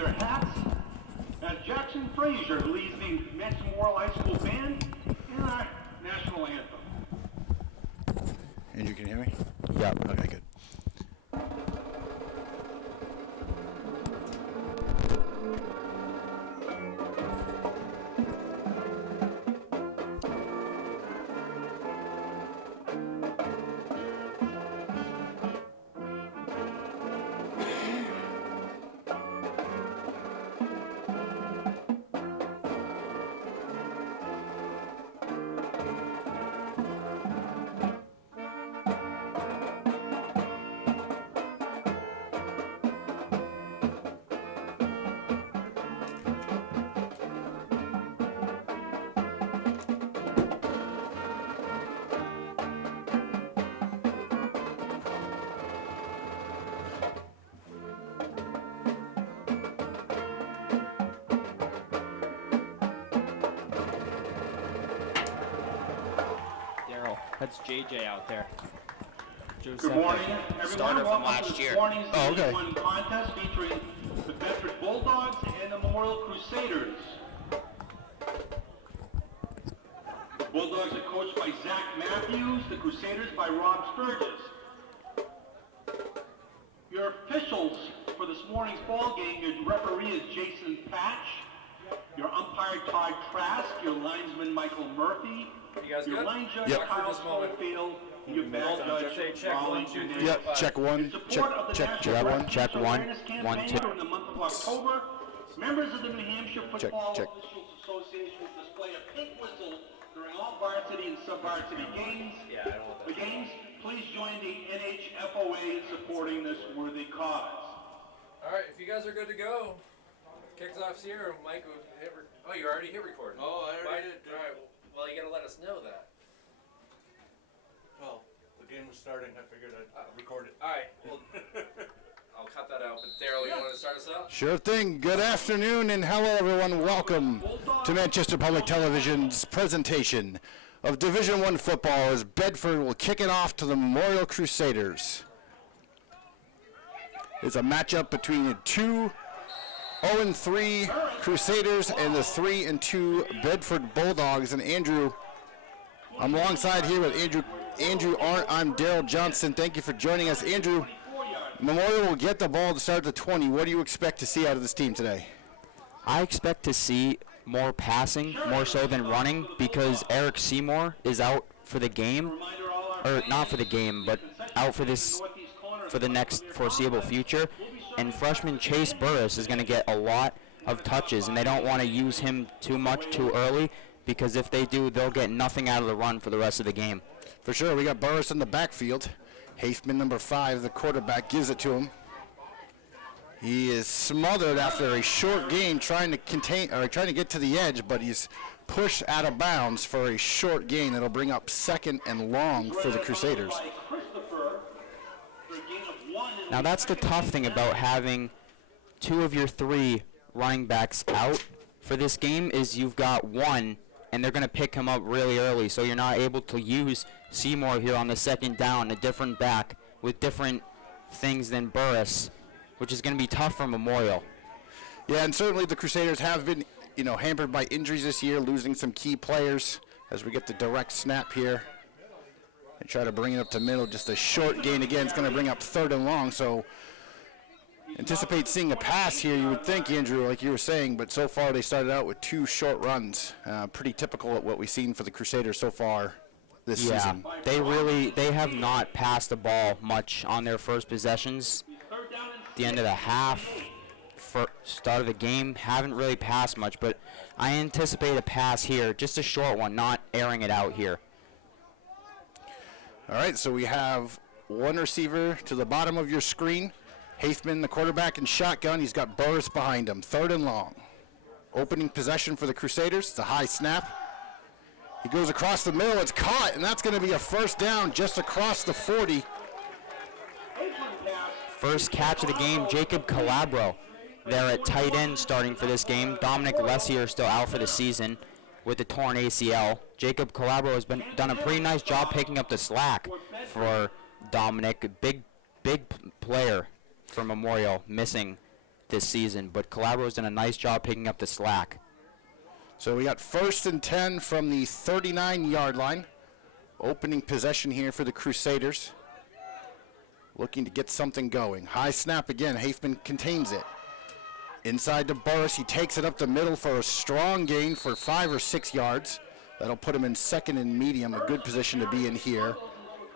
their hats. Jackson Frazier leads the Metz Memorial High School Band in our national anthem. Andrew, can you hear me? Yeah. Okay, good. That's JJ out there. Good morning, everyone. Starter from last year. Oh, okay. One contest featuring the Bedford Bulldogs and the Memorial Crusaders. The Bulldogs are coached by Zach Matthews, the Crusaders by Rob Sturgis. Your officials for this morning's ball game, your referee is Jason Patch, your umpire Todd Trask, your linesman Michael Murphy, You guys your good? line judge Yep. Kyle Schofield, your bad judge Raleigh Junior. Yep, check one, check one, check one, 1, 2. In the month of October, members of the New Hampshire Football check. Officials Association will display a pink whistle during all varsity and sub-varsity games. Yeah, I don't want The that. games, please join the NHFOA in supporting this worthy cause. All right, if you guys are good to go, kicks off here. Mike would hit. Oh, you already hit record. Oh, I already did. All right. Well, you gotta let us know that. Well, the game was starting. I figured I'd record it. All right. Well, I'll cut that out. But Daryl, you want to start us out? Sure thing. Good afternoon and hello, everyone. Welcome to Manchester Public Television's presentation of Division I football as Bedford will kick it off to the Memorial Crusaders. It's a matchup between the 2-0-3 Crusaders and the 3-2 Bedford Bulldogs. And Andrew, I'm alongside here with Andrew Arndt. I'm Daryl Johnson. Thank you for joining us. Andrew, Memorial will get the ball to start the 20. What do you expect to see out of this team today? I expect to see more passing, more so than running, because Eric Seymour is out for the game, or not for the game, but out for the next foreseeable future. And freshman Chase Burris is going to get a lot of touches, and they don't want to use him too much too early, because if they do, they'll get nothing out of the run for the rest of the game. For sure, we got Burris in the backfield. Hafman, number 5, the quarterback, gives it to him. He is smothered after a short game trying to get to the edge, but he's pushed out of bounds for a short gain that'll bring up second and long for the Crusaders. Now that's the tough thing about having 2 of your 3 running backs out for this game, is you've got one and they're going to pick him up really early, so you're not able to use Seymour here on the second down, a different back with different things than Burris, which is going to be tough for Memorial. Yeah, and certainly the Crusaders have been, hampered by injuries this year, losing some key players as we get the direct snap here. And try to bring it up to middle, just a short gain again. It's going to bring up third and long, so anticipate seeing a pass here, you would think, Andrew, like you were saying, but so far they started out with 2 short runs. Pretty typical of what we've seen for the Crusaders so far this season. They have not passed the ball much on their first possessions. At the end of the half, start of the game, haven't really passed much, but I anticipate a pass here, just a short one, not airing it out here. All right, so we have one receiver to the bottom of your screen. Hafman, the quarterback, in shotgun. He's got Burris behind him, third and long. Opening possession for the Crusaders. It's a high snap. He goes across the middle. It's caught, and that's going to be a first down just across the 40. First catch of the game, Jacob Calabro. They're at tight end starting for this game. Dominic Lessier still out for the season with the torn ACL. Jacob Calabro has done a pretty nice job picking up the slack for Dominic. Big player for Memorial, missing this season, but Calabro's done a nice job picking up the slack. So we got 1st and 10 from the 39-yard line. Opening possession here for the Crusaders. Looking to get something going. High snap again. Hafman contains it. Inside to Burris. He takes it up the middle for a strong gain for 5 or 6 yards. That'll put him in 2nd and medium, a good position to be in here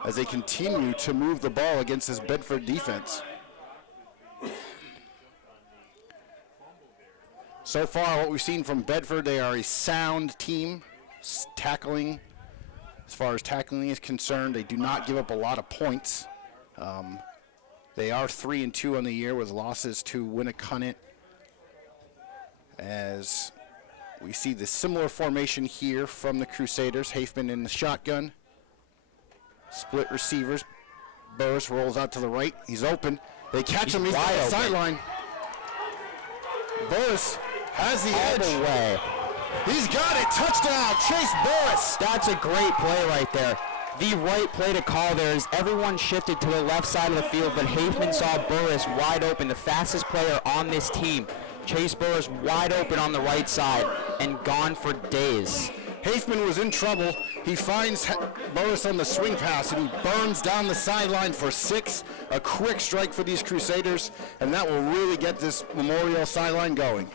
as they continue to move the ball against this Bedford defense. So far, what we've seen from Bedford, they are a sound team, tackling. As far as tackling is concerned, they do not give up a lot of points. They are 3-2 on the year with losses to Winnicott. As we see the similar formation here from the Crusaders. Hafman in the shotgun. Split receivers. Burris rolls out to the right. He's open. They catch him. He's on the sideline. Burris has the edge. All the way. He's got it. Touchdown. Chase Burris. That's a great play right there. The right play to call there is everyone shifted to the left side of the field, but Hafman saw Burris wide open, the fastest player on this team. Chase Burris wide open on the right side and gone for days. Hafman was in trouble. He finds Burris on the swing pass, and he burns down the sideline for 6. A quick strike for these Crusaders, and that will really get this Memorial sideline going.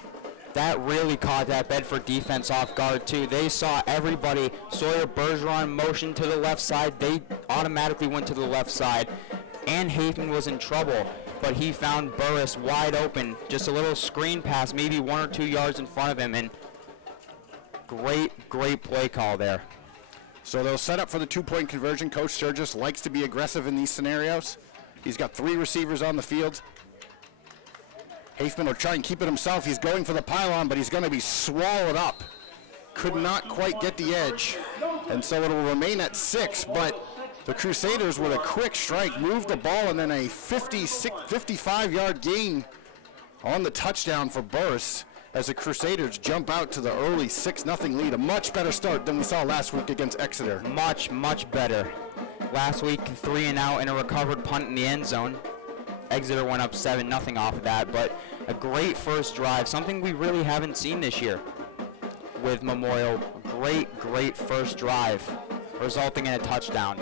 That really caught that Bedford defense off guard, too. They saw everybody. Sawyer Bergeron motion to the left side. They automatically went to the left side, and Hafman was in trouble. But he found Burris wide open, just a little screen pass, maybe 1 or 2 yards in front of him, and great play call there. So they'll set up for the 2-point conversion. Coach Sturgis likes to be aggressive in these scenarios. He's got 3 receivers on the field. Hafman will try and keep it himself. He's going for the pylon, but he's going to be swallowed up. Could not quite get the edge, and so it will remain at 6, but the Crusaders, with a quick strike, move the ball, and then a 55-yard gain on the touchdown for Burris as the Crusaders jump out to the early 6-0 lead. A much better start than we saw last week against Exeter. Much better. Last week, 3 and out and a recovered punt in the end zone. Exeter went up 7-0 off of that, but a great first drive, something we really haven't seen this year with Memorial. Great first drive, resulting in a touchdown.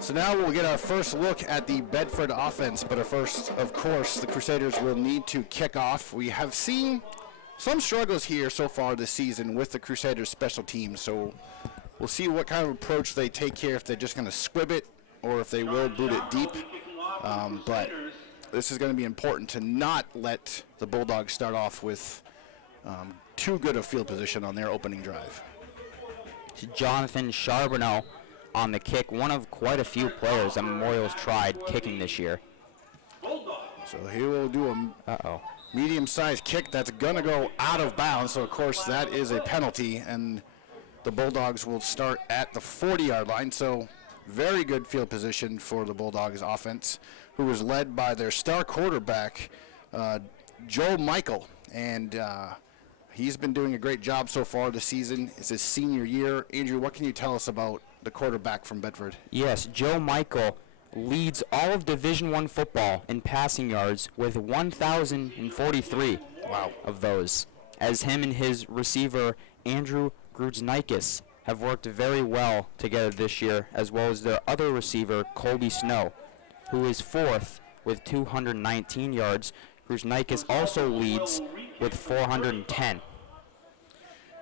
So now we'll get our first look at the Bedford offense, but first, of course, the Crusaders will need to kick off. We have seen some struggles here so far this season with the Crusaders special teams, so we'll see what kind of approach they take here, if they're just going to squib it or if they will boot it deep. But this is going to be important to not let the Bulldogs start off with too good a field position on their opening drive. Jonathan Charbonneau on the kick, one of quite a few players that Memorial's tried kicking this year. So he will do a medium-sized kick that's going to go out of bounds. So, of course, that is a penalty, and the Bulldogs will start at the 40-yard line. So very good field position for the Bulldogs offense, who was led by their star quarterback, Joe Michael. And he's been doing a great job so far this season. It's his senior year. Andrew, what can you tell us about the quarterback from Bedford? Yes, Joe Michael leads all of Division I football in passing yards with 1,043 of those, as him and his receiver, Andrew Grudznikis, have worked very well together this year, as well as their other receiver, Colby Snow, who is 4th with 219 yards. Grudznikis also leads with 410.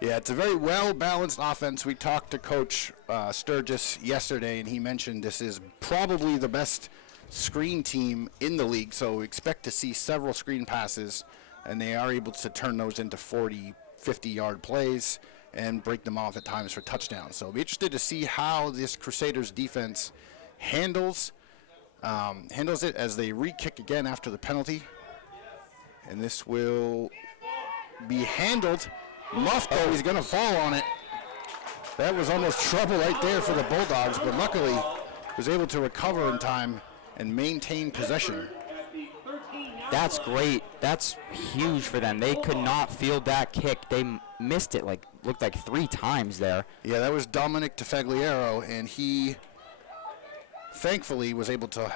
Yeah, it's a very well-balanced offense. We talked to Coach Sturgis yesterday, and he mentioned this is probably the best screen team in the league, so we expect to see several screen passes, and they are able to turn those into 40, 50-yard plays and break them off at times for touchdowns. So I'll be interested to see how this Crusaders defense handles it as they re-kick again after the penalty. And this will be handled. Muffo, he's going to fall on it. That was almost trouble right there for the Bulldogs, but luckily was able to recover in time and maintain possession. That's great. That's huge for them. They could not field that kick. They missed it, looked like 3 times there. Yeah, that was Dominic Tafagliero, and he thankfully was able to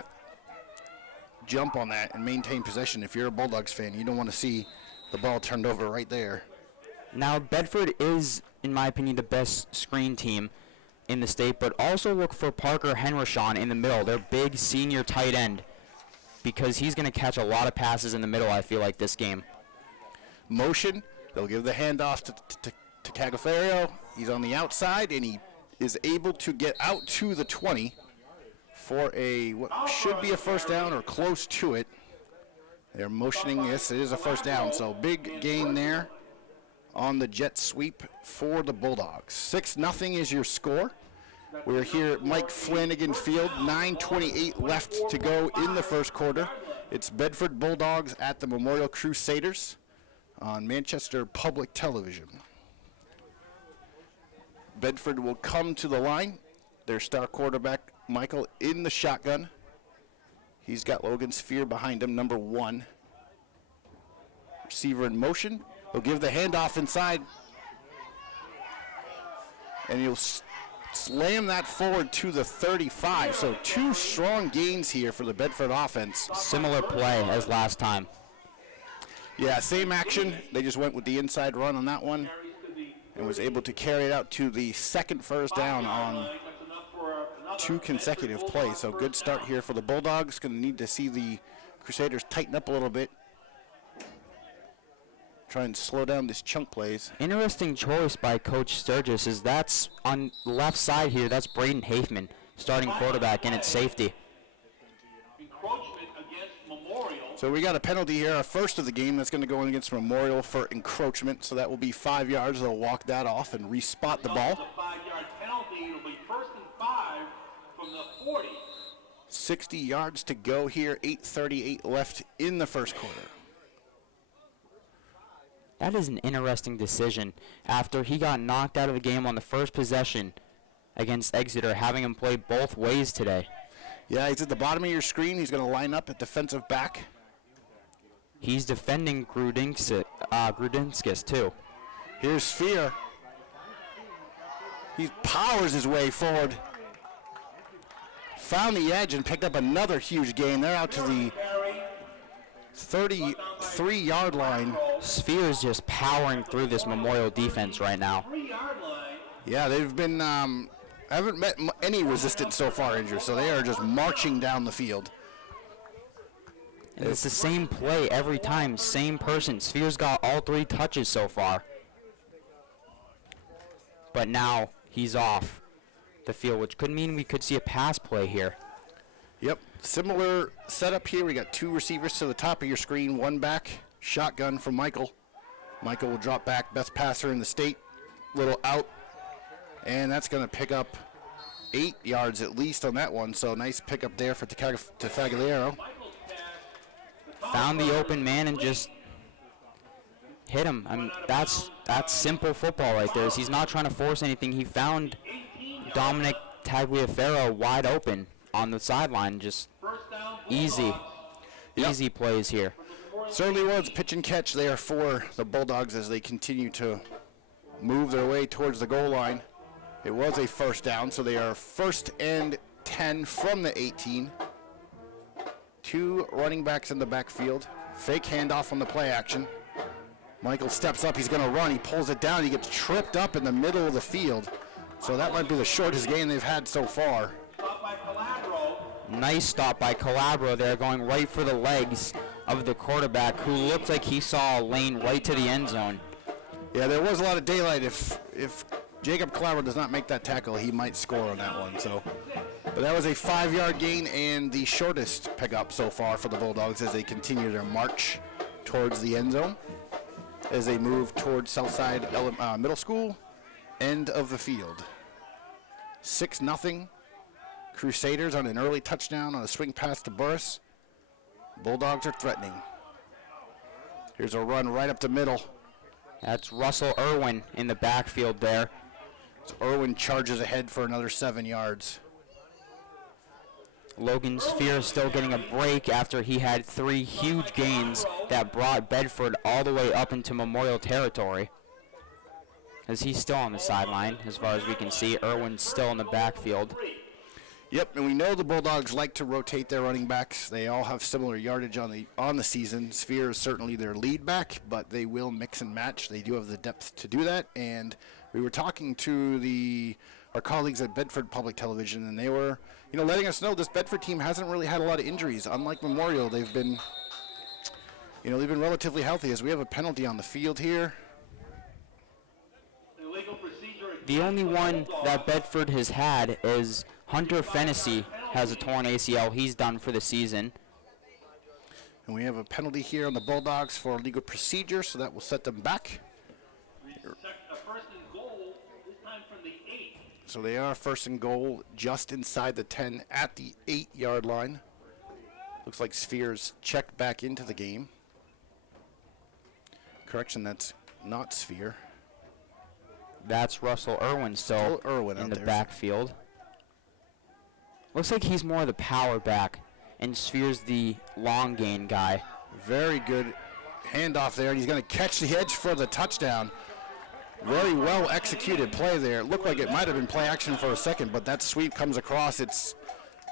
jump on that and maintain possession. If you're a Bulldogs fan, you don't want to see the ball turned over right there. Now, Bedford is, in my opinion, the best screen team in the state, but also look for Parker Henrishon in the middle, their big senior tight end, because he's going to catch a lot of passes in the middle, I feel like, this game. Motion, they'll give the handoff to Cagafario. He's on the outside, and he is able to get out to the 20 for a what should be a first down or close to it. They're motioning. Yes, it is a first down, so big gain there on the jet sweep for the Bulldogs. 6-0 is your score. We're here at Mike Flanagan Field, 9:28 left to go in the first quarter. It's Bedford Bulldogs at the Memorial Crusaders on Manchester Public Television. Bedford will come to the line. Their star quarterback, Michael, in the shotgun. He's got Logan Sphere behind him, number 1. Receiver in motion. He'll give the handoff inside. And he'll slam that forward to the 35. So 2 strong gains here for the Bedford offense. Similar play as last time. Yeah, same action. They just went with the inside run on that one and was able to carry it out to the second first down on 2 consecutive plays. So good start here for the Bulldogs. Going to need to see the Crusaders tighten up a little bit. Try and slow down this chunk plays. Interesting choice by Coach Sturgis is that's on the left side here, that's Braden Hafman, starting quarterback, and it's safety. So we got a penalty here, our first of the game, that's going to go in against Memorial for encroachment. So that will be 5 yards. They'll walk that off and respot the ball. 5-yard penalty. It'll be 1st and 5 from the 40. 60 yards to go here, 8:38 left in the first quarter. That is an interesting decision after he got knocked out of the game on the first possession against Exeter, having him play both ways today. Yeah, he's at the bottom of your screen. He's going to line up at defensive back. He's defending Grudinskis too. Here's Sphere. He powers his way forward. Found the edge and picked up another huge gain. They're out to the 33-yard line. Sphere is just powering through this Memorial defense right now. Yeah, they've been haven't met any resistance so far, Andrew. So they are just marching down the field. And it's the same play every time, same person. Sphere's got all 3 touches so far. But now he's off the field, which could mean we could see a pass play here. Yep, similar setup here. We got 2 receivers to the top of your screen, 1 back, shotgun from Michael. Michael will drop back, best passer in the state, little out, and that's going to pick up 8 yards at least on that one. So nice pickup there for Tafagliero. Found the open man and just hit him. I mean, that's simple football right there. He's not trying to force anything. He found Dominic Tagliaferro wide open on the sideline. Just easy plays here. Certainly was pitch and catch there for the Bulldogs as they continue to move their way towards the goal line. It was a first down, so they are 1st and 10 from the 18. 2 running backs in the backfield. Fake handoff on the play action. Michael steps up. He's going to run. He pulls it down. He gets tripped up in the middle of the field. So that might be the shortest gain they've had so far. Nice stop by Calabro there, going right for the legs of the quarterback, who looked like he saw a lane right to the end zone. Yeah, there was a lot of daylight. If Jacob Calabro does not make that tackle, he might score on that one. So, but that was a 5-yard gain and the shortest pickup so far for the Bulldogs as they continue their march towards the end zone. As they move towards Southside Middle School, end of the field. 6-0. Crusaders on an early touchdown on a swing pass to Burris. Bulldogs are threatening. Here's a run right up the middle. That's Russell Irwin in the backfield there. So Irwin charges ahead for another 7 yards. Logan Sphere still getting a break after he had 3 huge gains that brought Bedford all the way up into Memorial territory. As he's still on the sideline, as far as we can see. Irwin's still in the backfield. Yep, and we know the Bulldogs like to rotate their running backs. They all have similar yardage on the season. Sphere is certainly their lead back, but they will mix and match. They do have the depth to do that. And we were talking to our colleagues at Bedford Public Television, and they were, letting us know this Bedford team hasn't really had a lot of injuries. Unlike Memorial, they've been relatively healthy. As we have a penalty on the field here. The only one that Bedford has had is Hunter Fennessy has a torn ACL. He's done for the season. And we have a penalty here on the Bulldogs for legal procedure, so that will set them back. First and goal, this time from the 8. So they are first and goal just inside the 10 at the 8-yard line. Looks like Sphere's checked back into the game. Correction, that's not Sphere. That's Russell Irwin still Irwin in the there. backfield. Looks like he's more the power back, and Sphere's the long gain guy. Very good handoff there, and he's going to catch the edge for the touchdown. Very well executed play there. It looked like it might have been play action for a second, but that sweep comes across. It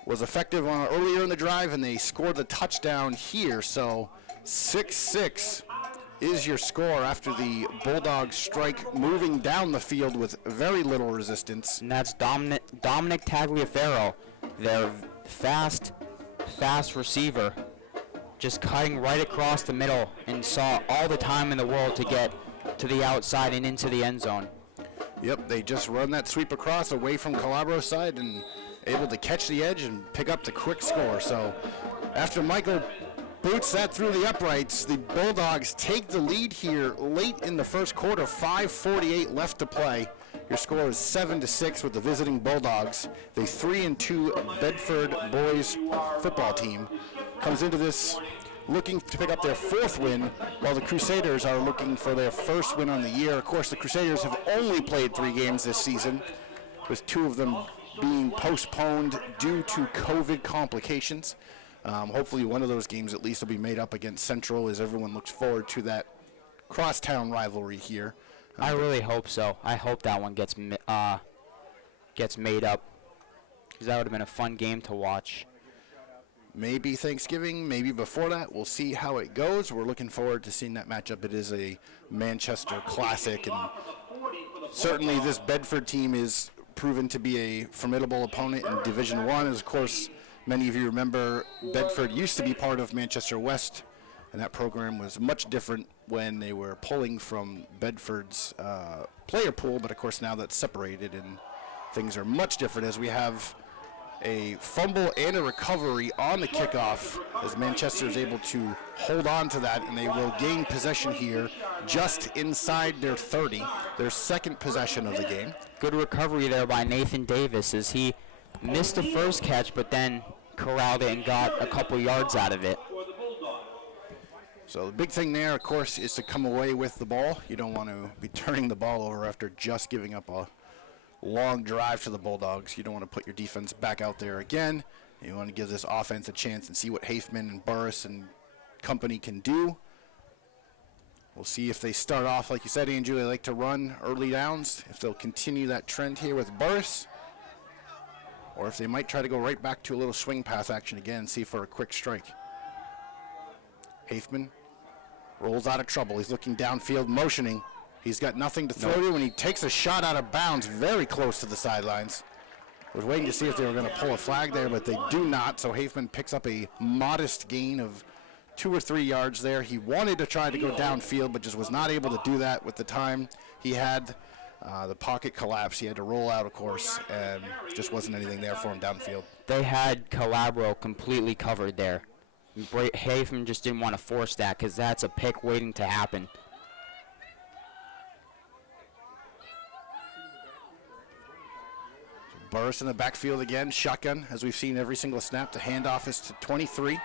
was effective earlier in the drive, and they scored the touchdown here. So 6-6 is your score after the Bulldogs strike, moving down the field with very little resistance. And that's Dominic Tagliaferro, their fast receiver, just cutting right across the middle and saw all the time in the world to get to the outside and into the end zone. Yep, they just run that sweep across away from Calabro's side and able to catch the edge and pick up the quick score. So after Michael boots that through the uprights, the Bulldogs take the lead here late in the first quarter. 5:48 left to play. Your score is 7-6 with the visiting Bulldogs. The 3-2 Bedford boys football team comes into this looking to pick up their 4th win, while the Crusaders are looking for their 1st win on the year. Of course, the Crusaders have only played 3 games this season, with 2 of them being postponed due to COVID complications. Hopefully one of those games at least will be made up against Central, as everyone looks forward to that crosstown rivalry here. I really hope so. I hope that one gets made up, because that would have been a fun game to watch. Maybe Thanksgiving, maybe before that. We'll see how it goes. We're looking forward to seeing that matchup. It is a Manchester classic, and certainly this Bedford team is proven to be a formidable opponent in Division I. As of course, many of you remember, Bedford used to be part of Manchester West, and that program was much different when they were pulling from Bedford's player pool, but of course now that's separated and things are much different, as we have a fumble and a recovery on the kickoff, as Manchester is able to hold on to that, and they will gain possession here just inside their 30, their 2nd possession of the game. Good recovery there by Nathan Davis, as he missed the first catch but then corralled it and got a couple yards out of it. So the big thing there, of course, is to come away with the ball. You don't want to be turning the ball over after just giving up a long drive to the Bulldogs. You don't want to put your defense back out there again. You want to give this offense a chance and see what Hafman and Burris and company can do. We'll see if they start off, like you said, Andrew, they like to run early downs, if they'll continue that trend here with Burris, or if they might try to go right back to a little swing pass action again and see for a quick strike. Hafman rolls out of trouble. He's looking downfield, motioning. He's got nothing to throw to, and he takes a shot out of bounds very close to the sidelines. Was waiting to see if they were going to pull a flag there, but they do not, so Hafman picks up a modest gain of 2 or 3 yards there. He wanted to try to go downfield, but just was not able to do that with the time he had. The pocket collapsed. He had to roll out, of course, and just wasn't anything there for him downfield. They had Calabro completely covered there. Hafman just didn't want to force that, because that's a pick waiting to happen. Burris in the backfield again, shotgun, as we've seen every single snap. The handoff is to 23.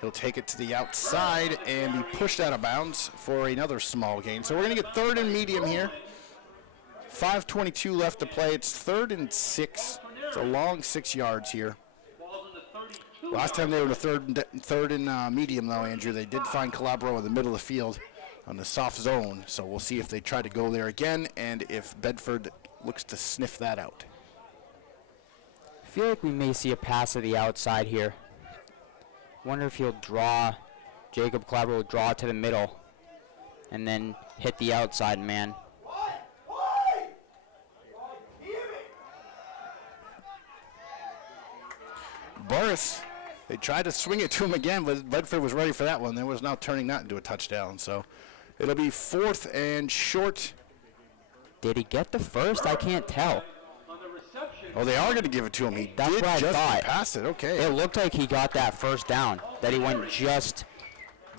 He'll take it to the outside and be pushed out of bounds for another small gain. So we're going to get 3rd and medium here. 5:22 left to play. It's 3rd and 6. It's a long 6 yards here. Last time they were the third and medium, though, Andrew. They did find Calabro in the middle of the field on the soft zone. So we'll see if they try to go there again and if Bedford looks to sniff that out. I feel like we may see a pass to the outside here. Wonder if he'll draw, Jacob Clapper will draw to the middle and then hit the outside man. Burris, they tried to swing it to him again, but Bedford was ready for that one. They was now turning that into a touchdown. So it'll be 4th and short. Did he get the first? I can't tell. Oh, they are going to give it to him. He That's did what I just thought. pass it. Okay. It looked like he got that first down, that he went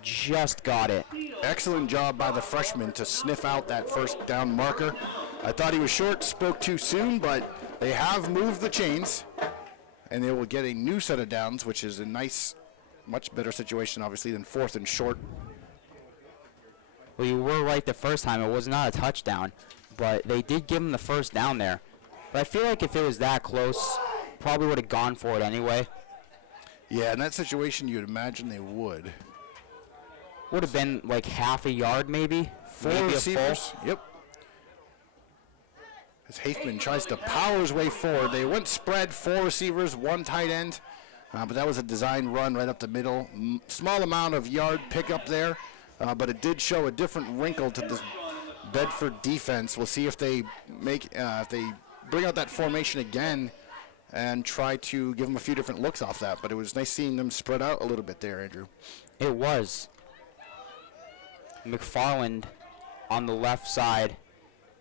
just got it. Excellent job by the freshman to sniff out that first down marker. I thought he was short, spoke too soon, but they have moved the chains, and they will get a new set of downs, which is a nice, much better situation, obviously, than 4th and short. Well, you were right the first time. It was not a touchdown, but they did give him the first down there. But I feel like if it was that close, probably would have gone for it anyway. Yeah, in that situation, you'd imagine they would. Would have been like half a yard maybe. 4 maybe receivers. Yep. As Haithman tries to power his way forward. They went spread, 4 receivers, 1 tight end. But that was a design run right up the middle. Small amount of yard pickup there. But it did show a different wrinkle to this Bedford defense. We'll see if they bring out that formation again and try to give them a few different looks off that. But it was nice seeing them spread out a little bit there, Andrew. It was. McFarland on the left side,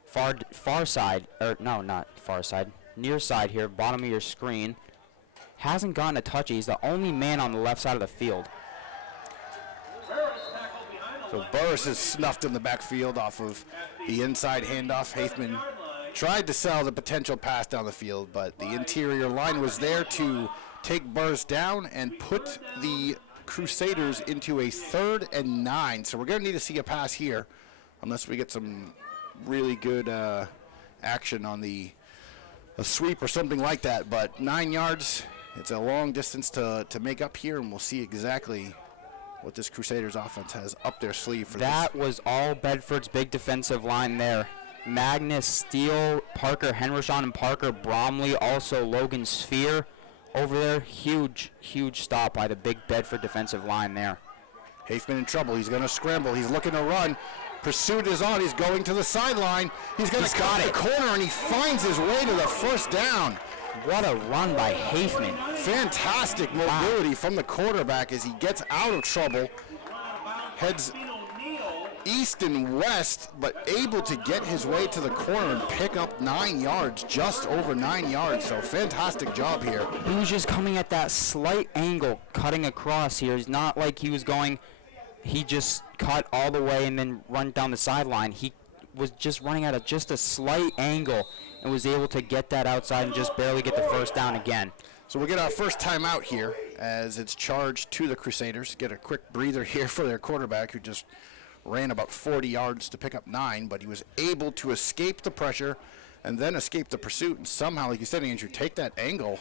far side, or no, not far side, near side here, bottom of your screen. Hasn't gotten a touch. He's the only man on the left side of the field. So Burris is snuffed in the backfield off of the inside handoff. Haithman tried to sell the potential pass down the field, but the interior line was there to take Burris down and put the Crusaders into a 3rd and 9. So we're going to need to see a pass here unless we get some really good action on a sweep or something like that. But 9 yards, it's a long distance to make up here, and we'll see exactly what this Crusaders offense has up their sleeve for that this. Was all Bedford's big defensive line there. Magnus Steele, Parker Henderson, and Parker Bromley, also Logan Sphere over there. Huge stop by the big Bedford defensive line there. Haithman in trouble. He's going to scramble. He's looking to run. Pursuit is on. He's going to the sideline. He's going to cut the corner, and he finds his way to the first down. What a run by Haithman. Fantastic mobility from the quarterback as he gets out of trouble. Heads east and west, but able to get his way to the corner and pick up 9 yards, just over 9 yards. So fantastic job here. He was just coming at that slight angle, cutting across here. It's not like he was going, he just cut all the way and then run down the sideline. He was just running at just a slight angle and was able to get that outside and just barely get the first down again. So we'll get our first timeout here as it's charged to the Crusaders. Get a quick breather here for their quarterback who just ran about 40 yards to pick up 9, but he was able to escape the pressure and then escape the pursuit and somehow, like you said, Andrew, take that angle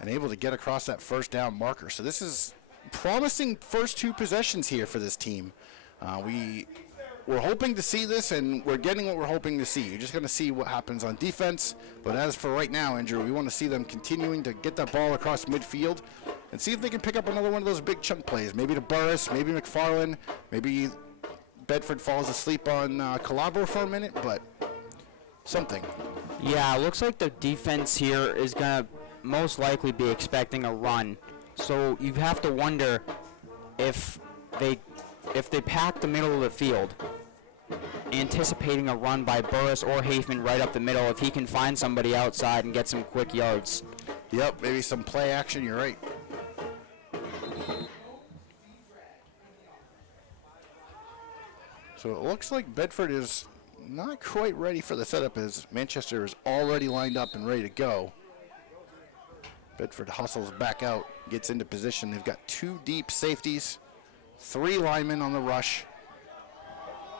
and able to get across that first down marker. So this is promising first 2 possessions here for this team. We're hoping to see this, and we're getting what we're hoping to see. You're just going to see what happens on defense. But as for right now, Andrew, we want to see them continuing to get that ball across midfield and see if they can pick up another one of those big chunk plays. Maybe to Burris, maybe McFarland, maybe Bedford falls asleep on Calabro for a minute, but something. Yeah, it looks like the defense here is going to most likely be expecting a run. So you have to wonder if they pack the middle of the field, anticipating a run by Burris or Haithman right up the middle, if he can find somebody outside and get some quick yards. Yep, maybe some play action, you're right. So it looks like Bedford is not quite ready for the setup as Manchester is already lined up and ready to go. Bedford hustles back out, gets into position. They've got 2 deep safeties, 3 linemen on the rush.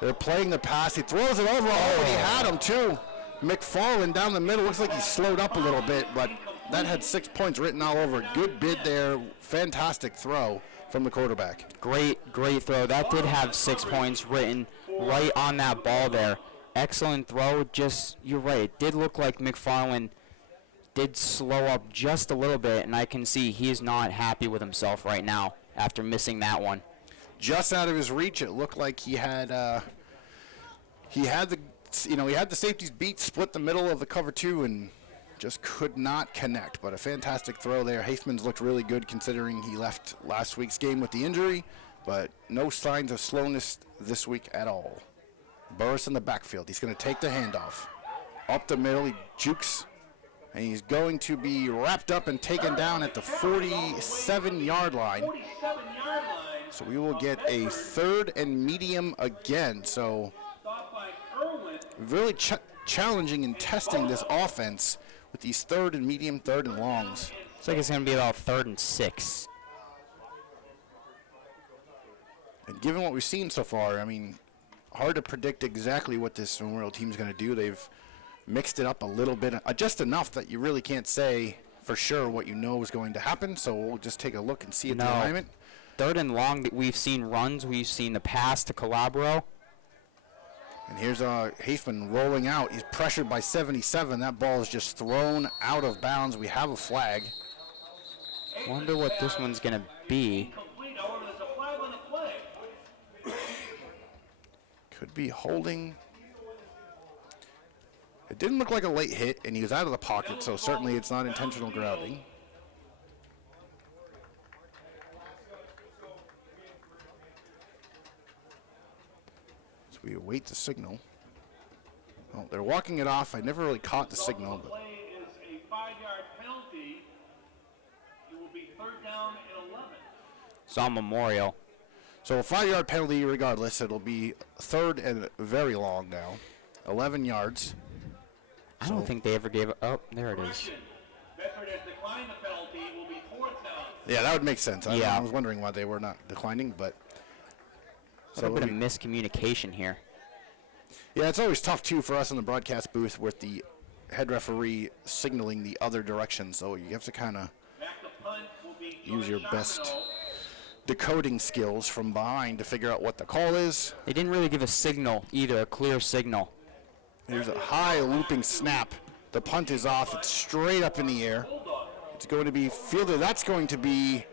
They're playing the pass. He throws it over. Oh, and he had him too. McFarland down the middle. Looks like he slowed up a little bit, but that had 6 points written all over it. Good bid there. Fantastic throw from the quarterback. Great throw. That did have 6 points written right on that ball there. Excellent throw. Just, you're right. It did look like McFarland did slow up just a little bit, and I can see he's not happy with himself right now after missing that one. Just out of his reach, it looked like he had the safeties beat, split the middle of the cover two, and just could not connect. But a fantastic throw there. Hafman's looked really good considering he left last week's game with the injury, but no signs of slowness this week at all. Burris in the backfield. He's going to take the handoff. Up the middle, he jukes, and he's going to be wrapped up and taken down at the 47-yard line. 47-yard line. So we will get a 3rd and medium again. So Stop by Irwin. really challenging and testing this offense with these 3rd and medium, 3rd and longs. Looks like it's going to be about 3rd and 6. And given what we've seen so far, I mean, hard to predict exactly what this Memorial team is going to do. They've mixed it up a little bit, just enough that you really can't say for sure what you know is going to happen. So we'll just take a look and see at the alignment. 3rd and long, that we've seen runs. We've seen the pass to Calabro. And here's Hafman rolling out. He's pressured by 77. That ball is just thrown out of bounds. We have a flag. Wonder what this one's going to be. Complete, however, there's a flag on the play. Could be holding. It didn't look like a late hit, and he was out of the pocket, so certainly it's not intentional grounding. So we await the signal. Oh, they're walking it off. I never really caught the signal, but Play is a 5-yard penalty. It will be 3rd down and 11. It's on Memorial. so a 5-yard penalty regardless. It'll be 3rd and very long now. 11 yards. I don't think they ever gave it. Oh, there it is. Correction. Bedford has declined the penalty. It will be 4th down. Yeah, that would make sense. Yeah. I was wondering why they were not declining, but A little bit of miscommunication here. yeah, it's always tough too for us in the broadcast booth with the head referee signaling the other direction. So you have to kind of Back to punt will be use your Jordan best Charbonneau. decoding skills from behind to figure out what the call is. They didn't really give a signal either, a clear signal. There's a high looping snap. The punt is off. It's straight up in the air. It's going to be fielded. That's going to be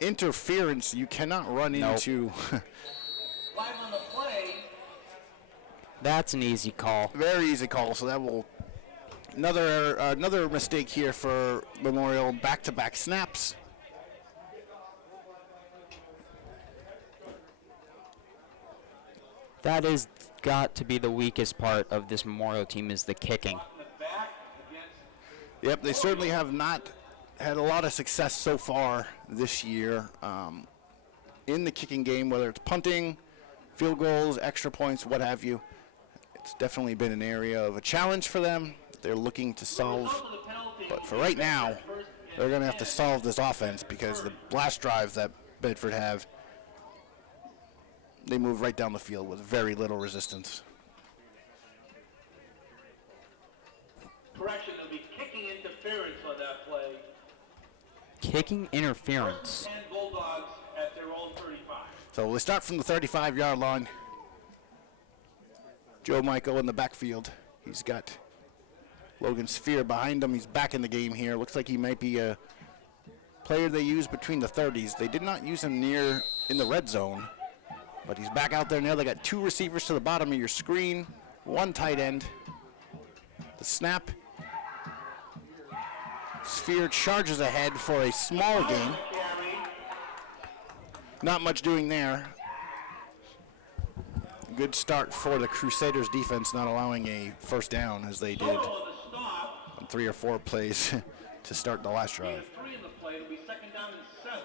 interference. You cannot run into. Flag on the play. That's an easy call. Very easy call. So that will another mistake here for Memorial. Back-to-back snaps. That is got to be the weakest part of this Memorial team is the kicking. Back against Yep, they certainly have not had a lot of success so far this year in the kicking game, whether it's punting, field goals, extra points, what have you. It's definitely been an area of a challenge for them. They're looking to solve, but for right now, they're going to have to solve this offense because the blast drive that Bedford have, they move right down the field with very little resistance. correction. There'll be kicking interference on that play. Kicking interference. 10 Bulldogs at their own 35. So we start from the 35-yard line. Joe Michael in the backfield. He's got Logan Sphere behind him. He's back in the game here. Looks like he might be a player they use between the 30s. They did not use him near in the red zone, but he's back out there now. They got 2 receivers to the bottom of your screen, 1 tight end. The snap. Sphere charges ahead for a small gain. Not much doing there. Good start for the Crusaders defense, not allowing a first down as they did on 3 or 4 plays to start the last drive. 3 in the play. It'll be 2nd down and 7.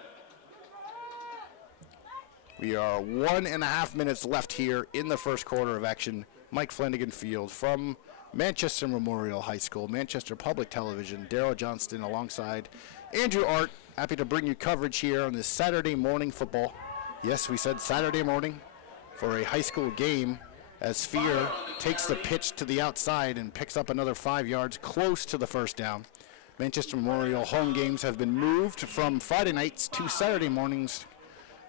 We are 1.5 minutes left here in the first quarter of action. Mike Flanagan Field from Manchester Memorial High School, Manchester Public Television, Darrell Johnston alongside Andrew Art. Happy to bring you coverage here on this Saturday morning football. Yes, we said Saturday morning for a high school game as Sphere takes the pitch to the outside and picks up another 5 yards close to the first down. Manchester Memorial home games have been moved from Friday nights to Saturday mornings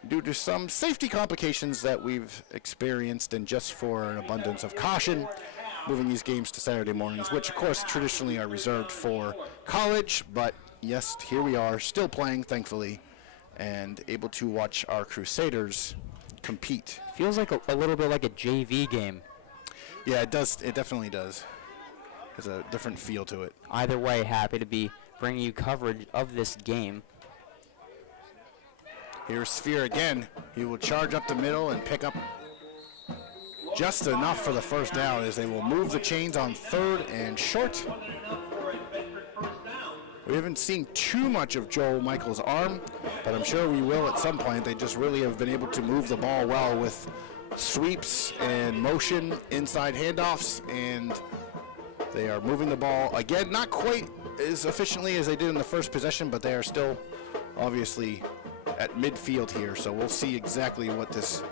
due to some safety complications that we've experienced, and just for an abundance of caution, moving these games to Saturday mornings, which of course traditionally are reserved for college, but yes, here we are, still playing, thankfully, and able to watch our Crusaders compete. Feels like a little bit like a JV game. Yeah, it does. It definitely does. There's a different feel to it. Either way, happy to be bringing you coverage of this game. Here's Sphere again. He will charge up the middle and pick up just enough for the first down as they will move the chains on third and short. We haven't seen too much of Joel Michael's arm, but I'm sure we will at some point. They just really have been able to move the ball well with sweeps and motion, inside handoffs, and they are moving the ball again, not quite as efficiently as they did in the first possession, but they are still obviously at midfield here, so we'll see exactly what this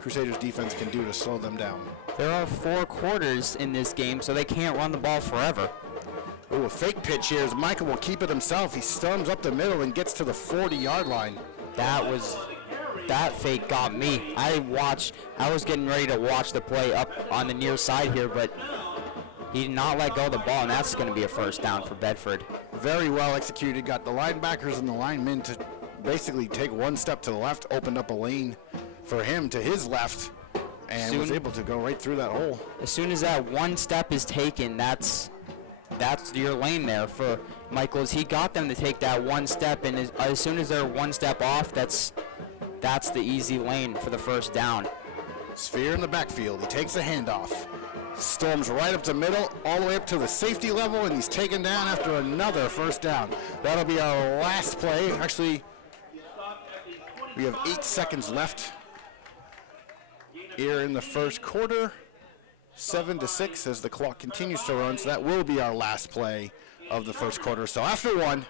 Crusaders defense can do to slow them down. There are 4 quarters in this game, so they can't run the ball forever. Oh, a fake pitch here as Michael will keep it himself. He storms up the middle and gets to the 40-yard line. That fake got me. I was getting ready to watch the play up on the near side here, but he did not let go of the ball, and that's going to be a first down for Bedford. Very well executed. Got the linebackers and the linemen to basically take one step to the left, opened up a lane for him to his left, and was able to go right through that hole. As soon as that one step is taken, that's your lane there for Michaels. He got them to take that one step, and as soon as they're one step off, that's the easy lane for the first down. Sphere in the backfield. He takes a handoff. Storms right up the middle, all the way up to the safety level, and he's taken down after another first down. That'll be our last play. Actually, we have 8 seconds left here in the first quarter. 7-6 as the clock continues to run, so that will be our last play of the first quarter. So after one,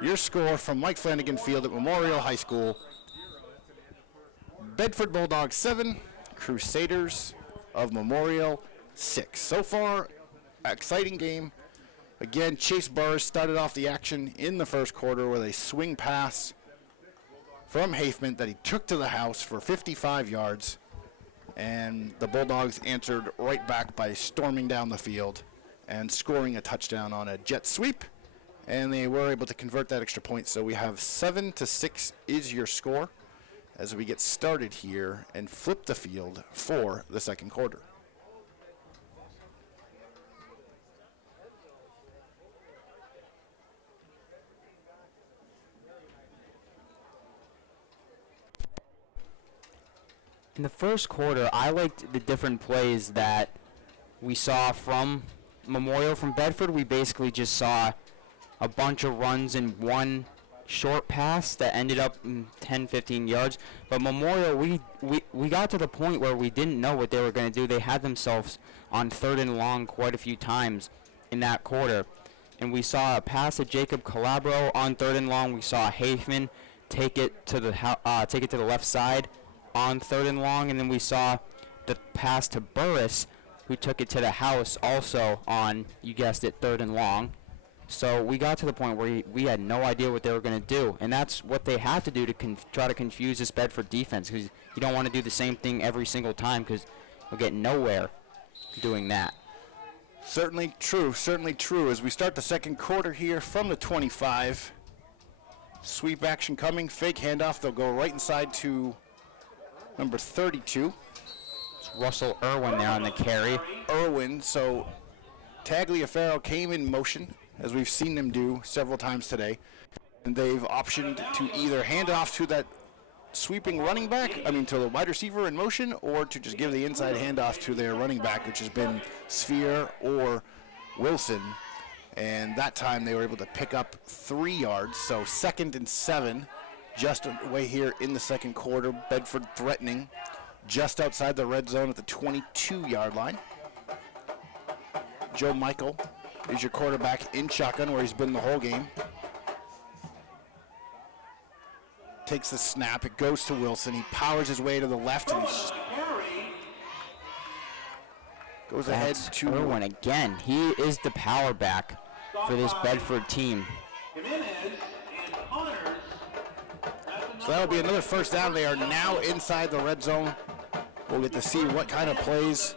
your score from Mike Flanagan Field at Memorial High School: Bedford Bulldogs 7, Crusaders of Memorial 6. So far, exciting game. Again, Chase Burris started off the action in the first quarter with a swing pass from Hafement that he took to the house for 55 yards. And the Bulldogs answered right back by storming down the field and scoring a touchdown on a jet sweep. And they were able to convert that extra point. So we have 7-6 is your score as we get started here and flip the field for the second quarter. In the first quarter, I liked the different plays that we saw from Memorial. From Bedford, we basically just saw a bunch of runs and one short pass that ended up in 10-15 yards. But Memorial, we got to the point where we didn't know what they were going to do. They had themselves on 3rd and long quite a few times in that quarter. And we saw a pass to Jacob Calabro on 3rd and long. We saw Hafman take it to the left side on 3rd and long, and then we saw the pass to Burris, who took it to the house also on, you guessed it, 3rd and long. So we got to the point where we had no idea what they were going to do, and that's what they have to do to try to confuse this Bedford defense, because you don't want to do the same thing every single time, because you'll get nowhere doing that. Certainly true, certainly true. As we start the second quarter here from the 25, sweep action coming, fake handoff. They'll go right inside to number 32. It's Russell Irwin there on the carry. Irwin, so Tagliaferro came in motion, as we've seen them do several times today, and they've optioned to either hand it off to that sweeping running back, to the wide receiver in motion, or to just give the inside handoff to their running back, which has been Sphere or Wilson. And that time they were able to pick up 3 yards, so 2nd and 7. Just away here in the second quarter. Bedford threatening just outside the red zone at the 22-yard line. Joe Michael is your quarterback in shotgun, where he's been the whole game. Takes the snap. It goes to Wilson. He powers his way to the left and goes ahead to Irwin again. He is the power back for this Bedford team. So that'll be another first down. They are now inside the red zone. We'll get to see what kind of plays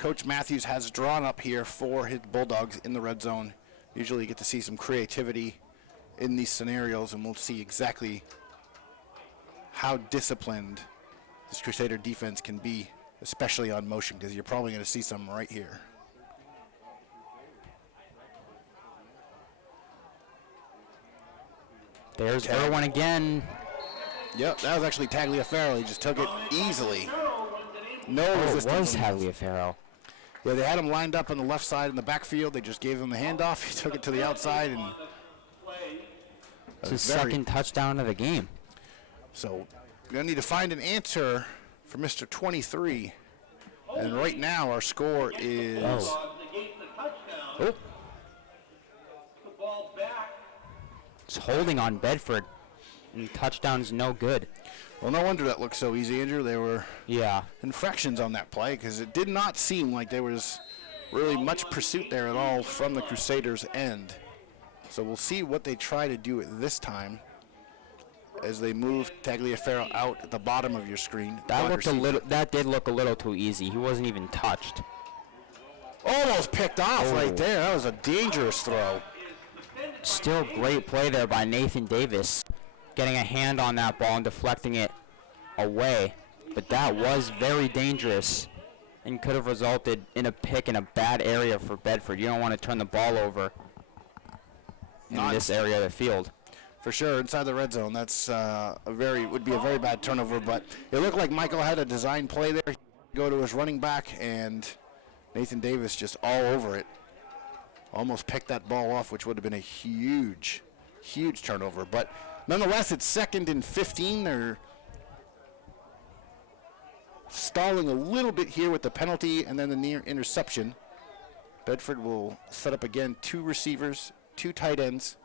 Coach Matthews has drawn up here for his Bulldogs in the red zone. Usually you get to see some creativity in these scenarios, and we'll see exactly how disciplined this Crusader defense can be, especially on motion, because you're probably going to see some right here. There's Irwin again. Yep, that was actually Tagliaferro. He just took it easily. No Oh, it resistance. was Tagliaferro. Yeah, they had him lined up on the left side in the backfield. They just gave him the handoff. He took it to the outside, and It's his second touchdown of the game. so we're going to need to find an answer for Mr. 23. And right now our score is... Oh, The ball back. It's holding on Bedford, and touchdown's no good. well, no wonder that looked so easy, Andrew. There were Yeah. infractions on that play because it did not seem like there was really much pursuit there at all from the Crusaders' end. So we'll see what they try to do at this time as they move Tagliaferro out at the bottom of your screen. That Wide looked a receiver. little. That did look a little too easy. He wasn't even touched. Almost picked off Oh. right there. That was a dangerous throw. Still great play there by Nathan Davis, getting a hand on that ball and deflecting it away. But that was very dangerous and could have resulted in a pick in a bad area for Bedford. You don't want to turn the ball over in Not- this area of the field. For sure, inside the red zone, that's would be a very bad turnover. But it looked like Michael had a design play there. He'd go to his running back, and Nathan Davis just all over it. Almost picked that ball off, which would have been a huge, huge turnover. But nonetheless, it's 2nd and 15. They're stalling a little bit here with the penalty and then the near interception. Bedford will set up again 2 receivers, 2 tight ends.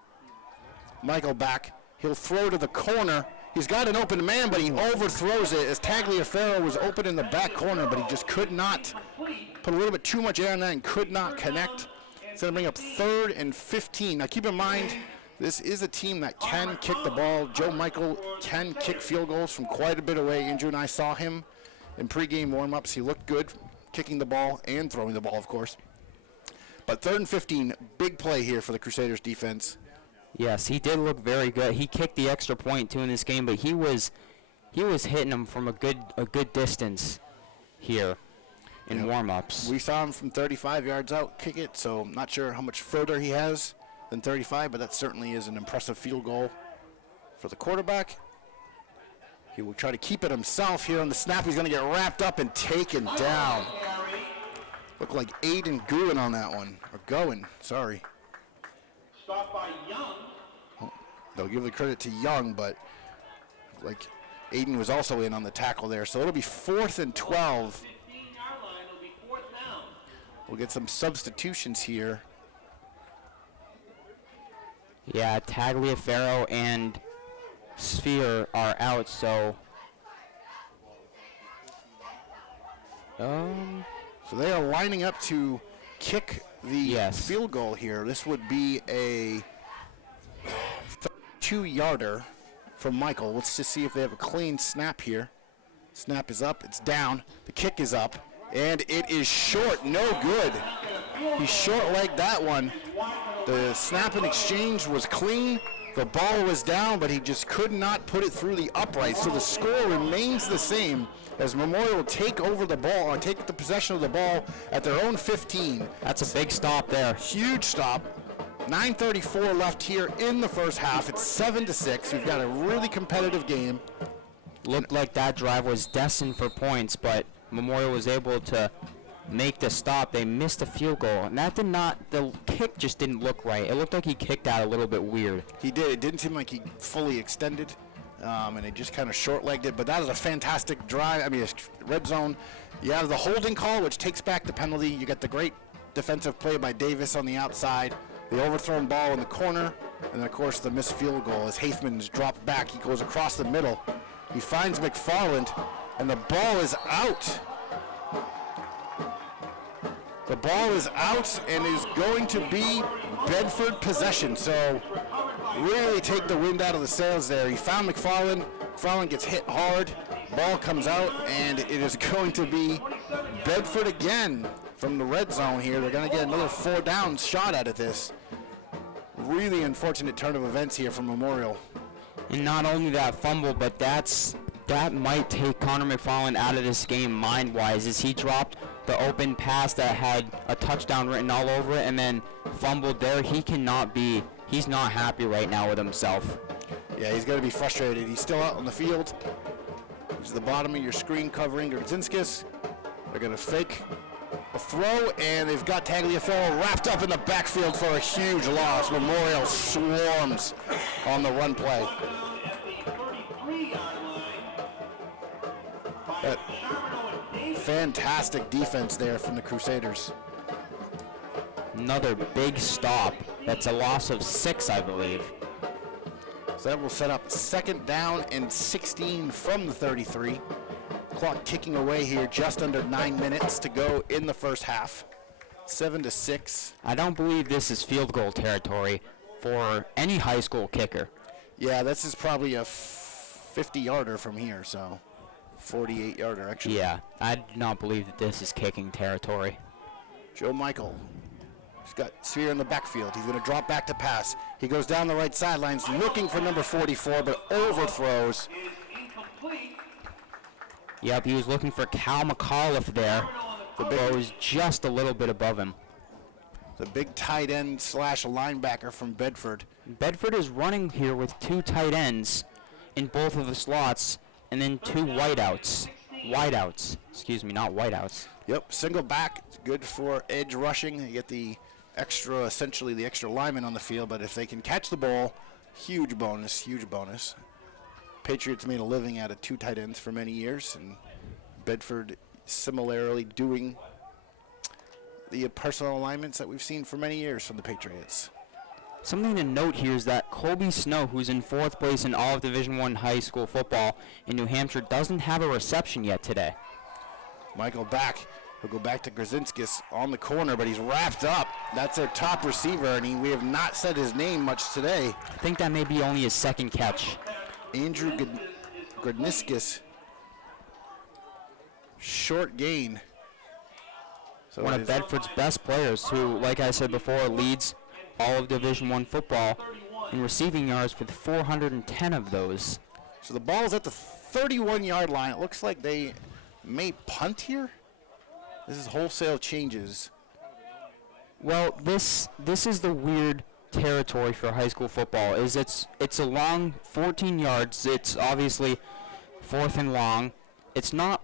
Michael back. He'll throw to the corner. He's got an open man, but he overthrows it as Tagliaferro was open in the back corner, but he just could not put a little bit too much air on that and could not connect. It's going to bring up 3rd and 15. Now keep in mind, this is a team that can kick the ball. Joe Michael can kick field goals from quite a bit away. Andrew and I saw him in pregame warm-ups. He looked good kicking the ball and throwing the ball, of course. But 3rd and 15, big play here for the Crusaders defense. Yes, he did look very good. He kicked the extra point too in this game, but he was hitting them from a good distance here in Yep. warm-ups. We saw him from 35 yards out kick it, so I'm not sure how much further he has than 35, but that certainly is an impressive field goal for the quarterback. He will try to keep it himself here on the snap. He's going to get wrapped up and taken down. Looked like Aiden Gouen on that one, or Goen, sorry. Stopped by Young. They'll give the credit to Young, but like Aiden was also in on the tackle there. So it'll be 4th and 12. 15-yard line. It'll be 4th down. We'll get some substitutions here. Yeah, Tagliaferro and Sphere are out, so So they are lining up to kick the Yes. field goal here. This would be a 2-yarder from Michael. Let's just see if they have a clean snap here. Snap is up, it's down, the kick is up, and it is short, no good. He short-legged that one. The snap and exchange was clean, the ball was down, but he just could not put it through the upright. So the score remains the same as Memorial will take over the ball, or take the possession of the ball at their own 15. that's a big stop there. Huge stop. 9:34 left here in the first half. It's 7-6. We've got a really competitive game. Looked like that drive was destined for points, but Memorial was able to make the stop. They missed a field goal, and that did not, the kick just didn't look right. It looked like he kicked out a little bit weird. He did. It didn't seem like he fully extended, and he just kind of short-legged it. But that is a fantastic drive. I mean, it's red zone. You have the holding call, which takes back the penalty. You got the great defensive play by Davis on the outside, the overthrown ball in the corner, and then, of course, the missed field goal as Haithman is dropped back. He goes across the middle. He finds McFarland, and the ball is out. The ball is out and is going to be Bedford possession. So really take the wind out of the sails there. He found McFarland. McFarland gets hit hard. Ball comes out, and it is going to be Bedford again from the red zone here. They're going to get another 4-down shot out of this. Really unfortunate turn of events here from Memorial. And not only that fumble, but that might take Connor McFarland out of this game mind-wise, as he dropped the open pass that had a touchdown written all over it and then fumbled there. He's not happy right now with himself. Yeah, he's going to be frustrated. He's still out on the field. He's at the bottom of your screen covering Grzinskis. They're going to fake a throw, and they've got Tagliaferro wrapped up in the backfield for a huge loss. Memorial swarms on the run play. Fantastic defense there from the Crusaders. Another big stop. That's a loss of 6, I believe. So that will set up 2nd down and 16 from the 33. Clock ticking away here, just under 9 minutes to go in the first half. 7-6. I don't believe this is field goal territory for any high school kicker. Yeah, this is probably a 50-yarder from here, so 48-yarder actually. Yeah, I do not believe that this is kicking territory. Joe Michael. He's got Sphere in the backfield. He's going to drop back to pass. He goes down the right sidelines looking for number 44, but overthrows. Yep, he was looking for Cal McAuliffe there. The ball was just a little bit above him. The big tight end / linebacker from Bedford. Bedford is running here with 2 tight ends in both of the slots, and then 2 wideouts. Excuse me, not whiteouts. Yep, single back. It's good for edge rushing. You get the essentially the extra lineman on the field, but if they can catch the ball, huge bonus, huge bonus. Patriots made a living out of 2 tight ends for many years, and Bedford similarly doing the personal alignments that we've seen for many years from the Patriots. Something to note here is that Colby Snow, who's in 4th place in all of Division I high school football in New Hampshire, doesn't have a reception yet today. Michael back. He'll go back to Grzinskis on the corner, but he's wrapped up. That's their top receiver, and we have not said his name much today. I think that may be only his 2nd catch. Andrew Grzinskis. Short gain. So One of Bedford's best players who, like I said before, leads all of Division I football in receiving yards with 410 of those. So the ball is at the 31-yard line. It looks like they may punt here. This is wholesale changes. Well, this is the weird territory for high school football. It's a long 14 yards. It's obviously 4th and long. It's not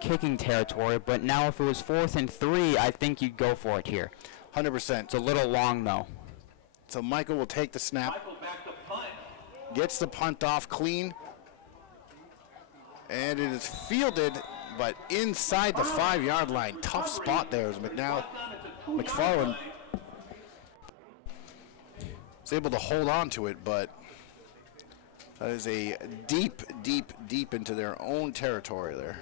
kicking territory, but now if it was 4th and 3, I think you'd go for it here. 100%. It's a little long though. So Michael will take the snap. Gets the punt off clean. And it is fielded, but inside the 5-yard line. Tough spot there as McFarland is able to hold on to it, but that is a deep, deep, deep into their own territory there.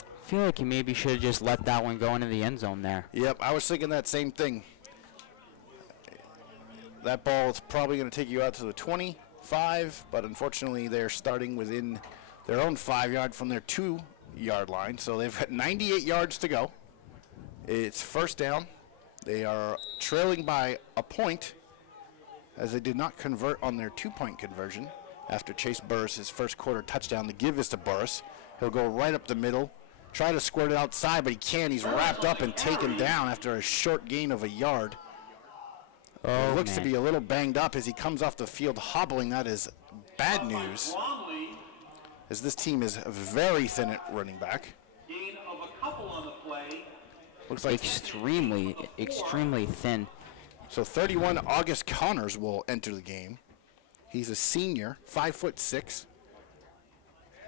I feel like you maybe should have just let that one go into the end zone there. Yep, I was thinking that same thing. That ball is probably going to take you out to the 25, but unfortunately they're starting within their own 5-yard from their 2-yard line, so they've got 98 yards to go. It's 1st down. They are trailing by a point as they did not convert on their 2-point conversion after Chase Burris' first quarter touchdown. The give is to Burris. He'll go right up the middle, try to squirt it outside, but he can't. He's wrapped up and taken down after a short gain of a yard. Oh, looks to be a little banged up as he comes off the field hobbling. That is bad news, as this team is very thin at running back. Looks like extremely thin. So 31, August Connors will enter the game. He's a senior, 5'6".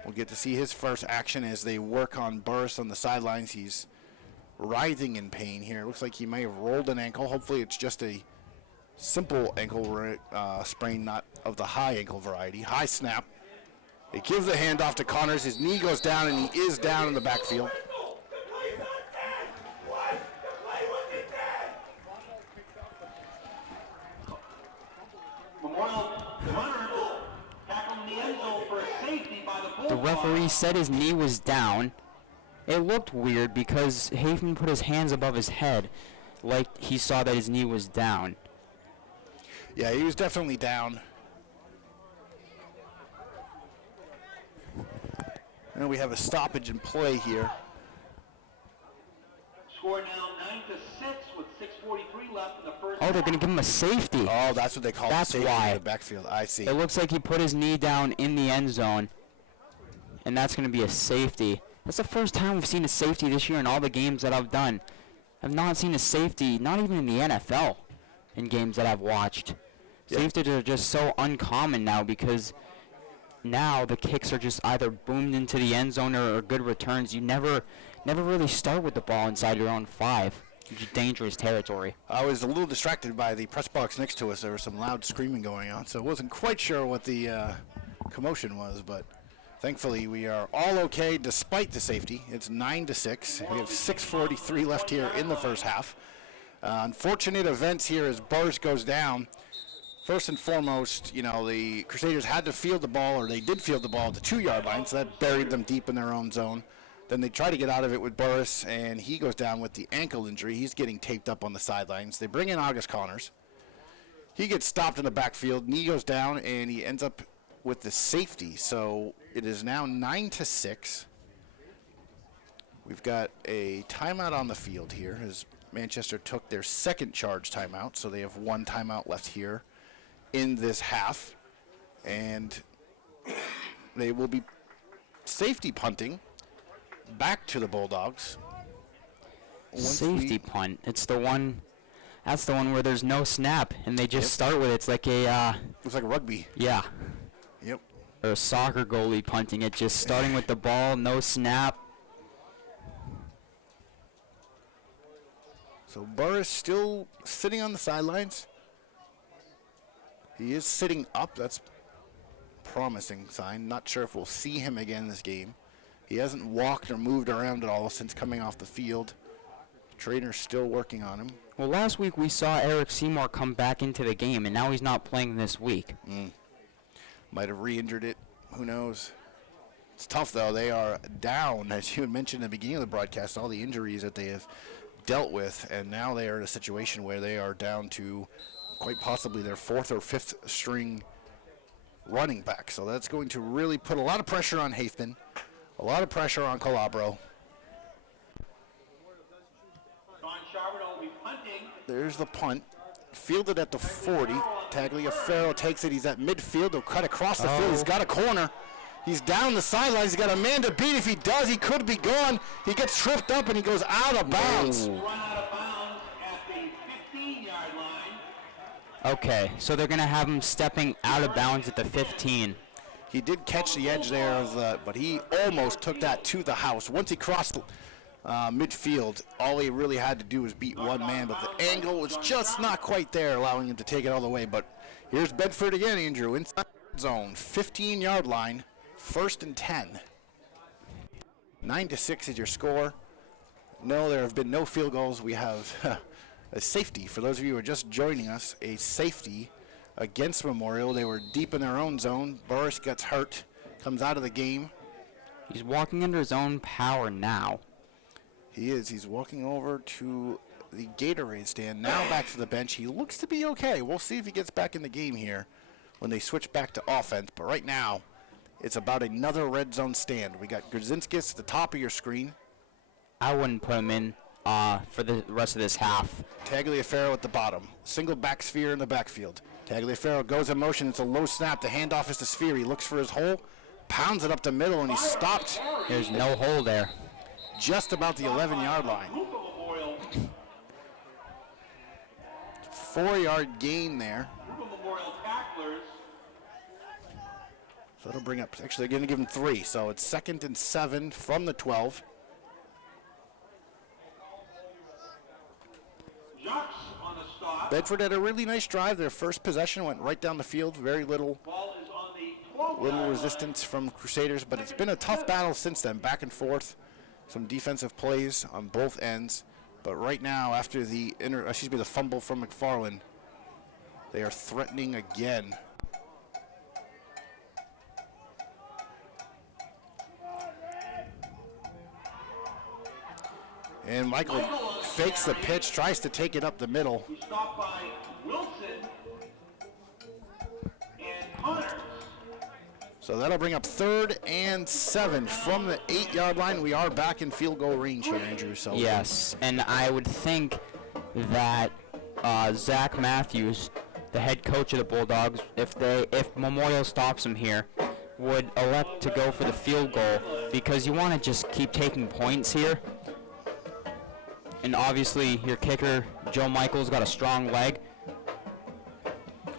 We'll get to see his first action as they work on Burris on the sidelines. He's writhing in pain here. Looks like he may have rolled an ankle. Hopefully it's just a simple ankle sprain, not of the high ankle variety. High snap. They give the handoff to Connors. His knee goes down, and he is down in the backfield. The referee said his knee was down, It looked weird because Haven put his hands above his head like he saw that his knee was down. Yeah, he was definitely down. And we have a stoppage in play here. Score now 9-6 with 6:43 left in the first. Oh, they're going to give him a safety. Oh, that's what they call That's safety why. in the backfield. I see. It looks like he put his knee down in the end zone, and that's going to be a safety. That's the first time we've seen a safety this year in all the games that I've done. I've not seen a safety, not even in the NFL, in games that I've watched. Yeah. Safeties are just so uncommon now because now the kicks are just either boomed into the end zone or good returns. You never really start with the ball inside your own 5. Which is dangerous territory. I was a little distracted by the press box next to us. There was some loud screaming going on, so I wasn't quite sure what the commotion was, but thankfully we are all okay despite the safety. It's 9-6. We have 6:43 left here in the first half. Unfortunate events here as Burris goes down. First and foremost, you know, the Crusaders had to field the ball, or they did field the ball at the 2-yard line, so that buried them deep in their own zone. Then they try to get out of it with Burris, and he goes down with the ankle injury. He's getting taped up on the sidelines. They bring in August Connors. He gets stopped in the backfield. Knee goes down, and he ends up with the safety. So it is now 9-6. We've got a timeout on the field here as Manchester took their second charge timeout, so they have one timeout left here in this half. And they will be safety punting back to the Bulldogs. Safety punt. It's the one. That's the one where there's no snap and they just start with it. It's like a Looks like rugby. yeah, Yep. or a soccer goalie punting it, just starting with the ball, no snap. So Burris still sitting on the sidelines. He is sitting up. That's a promising sign. Not sure if we'll see him again this game. He hasn't walked or moved around at all since coming off the field. The trainer's still working on him. Well, last week we saw Eric Seymour come back into the game, and now he's not playing this week. Might have re-injured it. Who knows? It's tough, though. They are down, as you had mentioned at the beginning of the broadcast, all the injuries that they have dealt with, and now they are in a situation where they are down to quite possibly their 4th or 5th string running back. So that's going to really put a lot of pressure on Hathman, a lot of pressure on Calabro. Sean Charbonneau will be punting. There's the punt. Fielded at the 40. Tagliaferro takes it. He's at midfield. He'll cut across the field. He's got a corner. He's down the sidelines. He's got a man to beat. If he does, he could be gone. He gets tripped up and he goes out of bounds. Run out of bounds at the 15-yard line. Okay, so they're going to have him stepping out of bounds at the 15. He did catch the edge there, but he almost took that to the house. Once he crossed midfield, all he really had to do was beat one man, but the angle was just not quite there, allowing him to take it all the way. But here's Bedford again, Andrew, inside zone, 15-yard line, 1st and 10. 9-6 is your score. No, there have been no field goals. We have a safety. For those of you who are just joining us, a safety against Memorial. They were deep in their own zone. Burris gets hurt, comes out of the game. He's walking under his own power now. He is. He's walking over to the Gatorade stand. Now back to the bench. He looks to be okay. We'll see if he gets back in the game here when they switch back to offense. But right now, it's about another red zone stand. We got Grzinskis at the top of your screen. I wouldn't put him in for the rest of this half. Tagliaferro at the bottom. Single back sphere in the backfield. Tagliaferro goes in motion. It's a low snap. The handoff is to Sphere. He looks for his hole, pounds it up the middle, and he's stopped There's no hole there. just about the 11-yard line. 4-yard gain there. Memorial tacklers. So that'll bring up, actually they're going to give him 3. So it's 2nd and 7 from the 12. Jocks on the stop. Bedford had a really nice drive. Their first possession went right down the field. Very little Ball is on the 12-yard resistance from Crusaders, but it's been a tough battle since then, back and forth. Some defensive plays on both ends. But right now, after the the fumble from McFarland, they are threatening again. And Michael fakes the pitch, tries to take it up the middle. Who's stopped by Wilson and Connors. So that'll bring up 3rd and 7 from the 8-yard line. We are back in field goal range here, Andrew. So Yes, and I would think that Zach Matthews, the head coach of the Bulldogs, if Memorial stops him here, would elect to go for the field goal because you want to just keep taking points here. And obviously your kicker, Joe Michael's got a strong leg.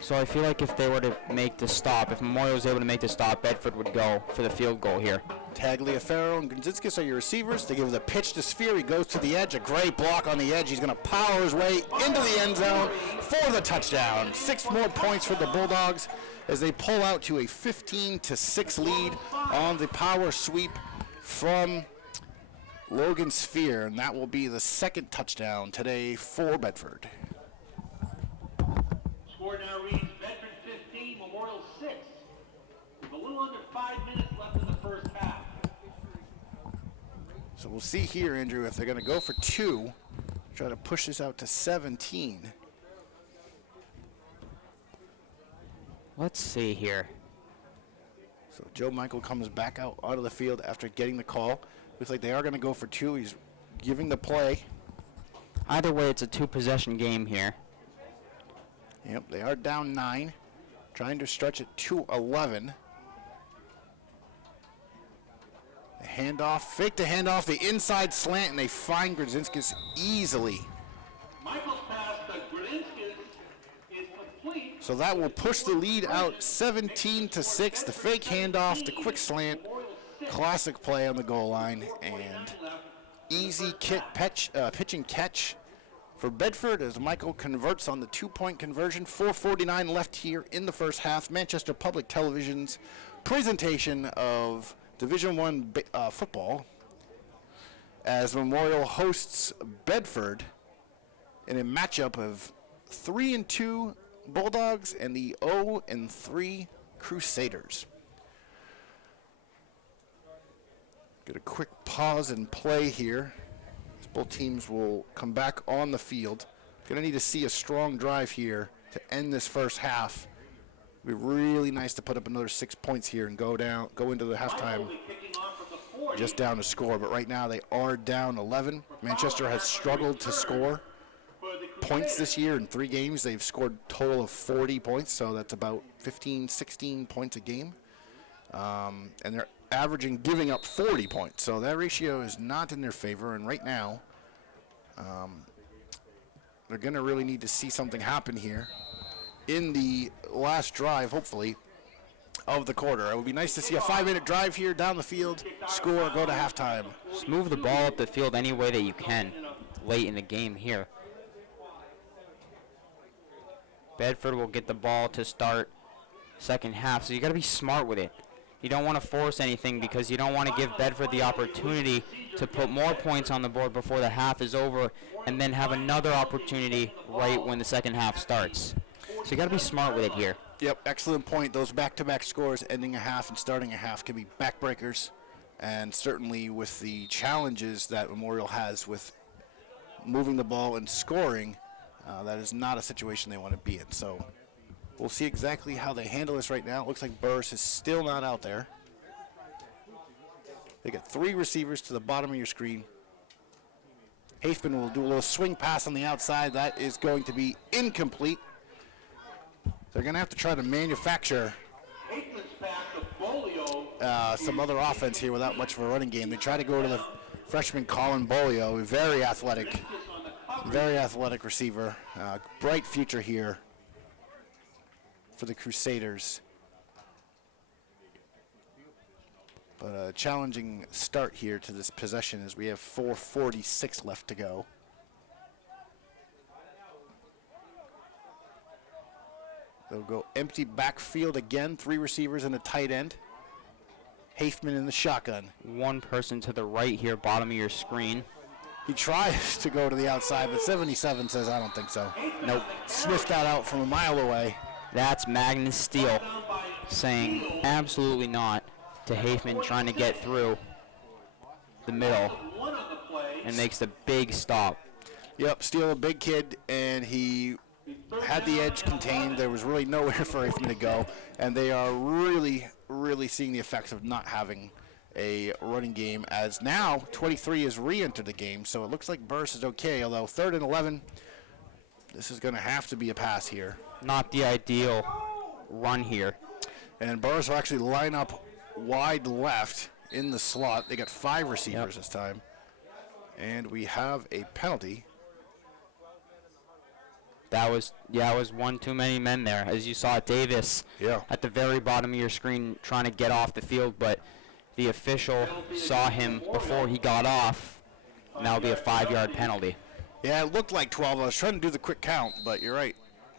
So I feel like if they were to make the stop, if Memorial was able to make the stop, Bedford would go for the field goal here. Tagliaferro and Grzinskis are your receivers. They give the pitch to Sphere. He goes to the edge. A great block on the edge. He's going to power his way into the end zone for the touchdown. 6 more points for the Bulldogs as they pull out to a 15-6 lead on the power sweep from Logan Sphere. And that will be the 2nd touchdown today for Bedford. Score now reads Bedford 15, Memorial 6. With a little under 5 minutes left in the first half. So we'll see here, Andrew, if they're going to go for 2, try to push this out to 17. Let's see here. So Joe Michael comes back out onto the field after getting the call. Looks like they are going to go for 2. He's giving the play. Either way, it's a 2-possession game here. Yep, they are down 9, trying to stretch it to 11. The handoff, fake the handoff, the inside slant, and they find Grzinskis easily. Michael's pass to Grzinskis is complete. So that will push the lead out 17-6. The fake handoff, the quick slant, classic play on the goal line, and easy pitch and catch for Bedford as Michael converts on the 2-point conversion. 4:49 left here in the first half. Manchester Public Television's presentation of Division I football as Memorial hosts Bedford in a matchup of 3-2 Bulldogs and the 0-3 Crusaders. Get a quick pause and play here. Both teams will come back on the field. Gonna need to see a strong drive here to end this first half. It'd be really nice to put up another 6 points here and go into the halftime just down to score. But right now they are down 11. Manchester has struggled to score points this year in 3 games. They've scored a total of 40 points, so that's about 15, 16 points a game. And they're averaging giving up 40 points, so that ratio is not in their favor. And right now they're going to really need to see something happen here in the last drive, hopefully, of the quarter. It would be nice to see a 5-minute drive here down the field, score, go to halftime. Just move the ball up the field any way that you can late in the game here. Bedford will get the ball to start second half, so you got to be smart with it. You don't want to force anything because you don't want to give Bedford the opportunity to put more points on the board before the half is over and then have another opportunity right when the second half starts. So you got to be smart with it here. Yep, excellent point. Those back-to-back scores, ending a half and starting a half, can be backbreakers. And certainly with the challenges that Memorial has with moving the ball and scoring, that is not a situation they want to be in. So we'll see exactly how they handle this right now. It looks like Burris is still not out there. They got 3 receivers to the bottom of your screen. Hafman will do a little swing pass on the outside. That is going to be incomplete. They're going to have to try to manufacture some other offense here without much of a running game. They try to go to the freshman Colin Bolio, a very athletic receiver. Bright future here for the Crusaders. But a challenging start here to this possession as we have 4:46 left to go. They'll go empty backfield again. 3 receivers and a tight end. Hafman in the shotgun. One person to the right here, bottom of your screen. He tries to go to the outside, but 77 says, I don't think so. Nope. Sniffed that out from a mile away. That's Magnus Steele saying absolutely not to Hafman trying to get through the middle. and makes the big stop. Yep, Steele, a big kid, and he had the edge contained. There was really nowhere for him to go, and they are really, really seeing the effects of not having a running game, as now 23 has re-entered the game, so it looks like Burris is okay, although 3rd and 11, this is going to have to be a pass here. Not the ideal run here. And Burris will actually line up wide left in the slot. They got 5 receivers this time, and we have a penalty. That was one too many men there. As you saw, Davis at the very bottom of your screen trying to get off the field, but the official saw him before he got off, and that'll be a 5-yard penalty. Yeah, it looked like 12. I was trying to do the quick count, but you're right.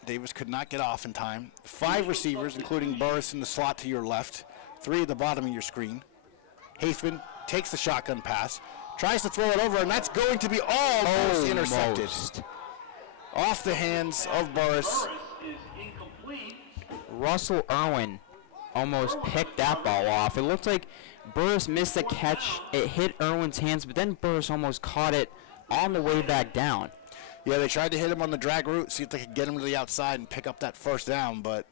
Davis could not get off in time. 5 receivers, including Burris in the slot to your left, 3 at the bottom of your screen. Haithman takes the shotgun pass, tries to throw it over, and that's going to be almost intercepted. Off the hands of Burris. Russell Irwin almost picked that ball off. It looked like Burris missed the catch. It hit Irwin's hands, but then Burris almost caught it on the way back down. Yeah, they tried to hit him on the drag route, see if they could get him to the outside and pick up that first down, but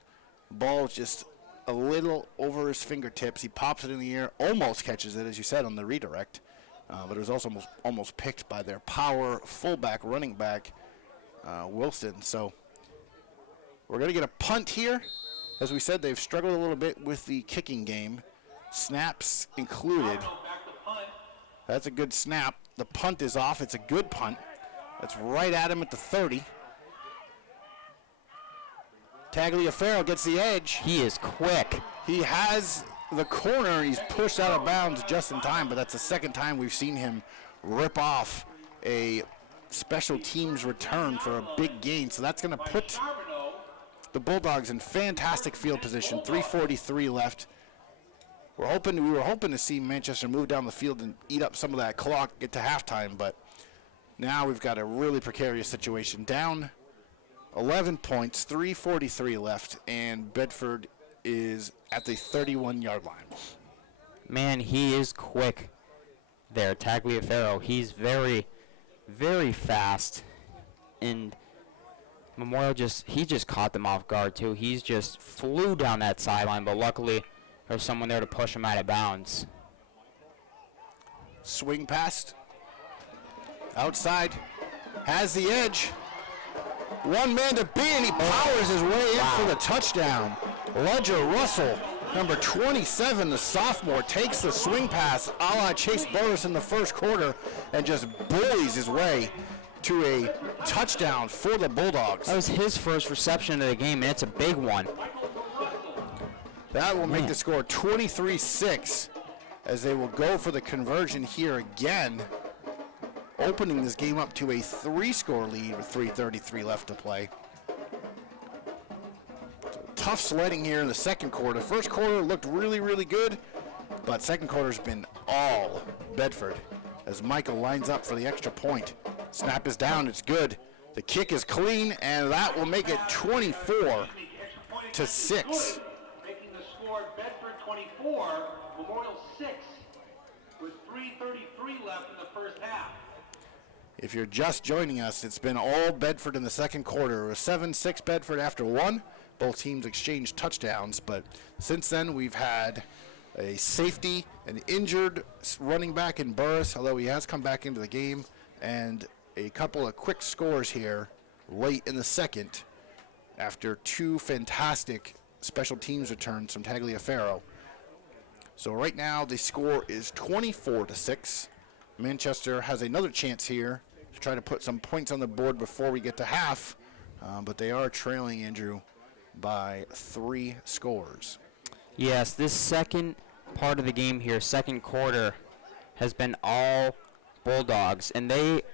the ball was just a little over his fingertips. He pops it in the air, almost catches it, as you said, on the redirect. But it was also almost picked by their power fullback, running back, Wilson. So we're going to get a punt here. As we said, they've struggled a little bit with the kicking game. Snaps included. That's a good snap. The punt is off. It's a good punt. That's right at him at the 30. Tagliaferro gets the edge. He is quick. He has the corner. He's pushed out of bounds just in time, but that's the second time we've seen him rip off a special teams return for a big gain. So that's going to put the Bulldogs in fantastic field position. 3:43 left. We were hoping to see Manchester move down the field and eat up some of that clock, get to halftime, but now we've got a really precarious situation. Down 11 points, 3:43 left, and Bedford is at the 31-yard line. Man, he is quick there, Tagliaferro. He's very, very fast, and Memorial just caught them off guard too. He's just flew down that sideline, but luckily there's someone there to push him out of bounds. Swing past. Outside. Has the edge. One man to beat, and he powers his way in for the touchdown. Ledger Russell, number 27, the sophomore, takes the swing pass a la Chase Burris in the first quarter and just bullies his way to a touchdown for the Bulldogs. That was his first reception of the game, and it's a big one. That will make the score 23-6 as they will go for the conversion here again, opening this game up to a 3-score lead with 3:33 left to play. So tough sledding here in the second quarter. First quarter looked really, really good, but second quarter's been all Bedford as Michael lines up for the extra point. Snap is down, it's good. The kick is clean, and that will make it 24-6. Making the score Bedford 24, Memorial 6, with 3:33 left in the first half. If you're just joining us, it's been all Bedford in the second quarter. It was 7-6 Bedford after one. Both teams exchanged touchdowns, but since then we've had a safety, an injured running back in Burris, although he has come back into the game, and a couple of quick scores here late in the second after 2 fantastic special teams returns from Tagliaferro. So right now the score is 24-6. Manchester has another chance here to try to put some points on the board before we get to half, but they are trailing, Andrew, by 3 scores. Yes, this second part of the game here, second quarter, has been all Bulldogs, and they've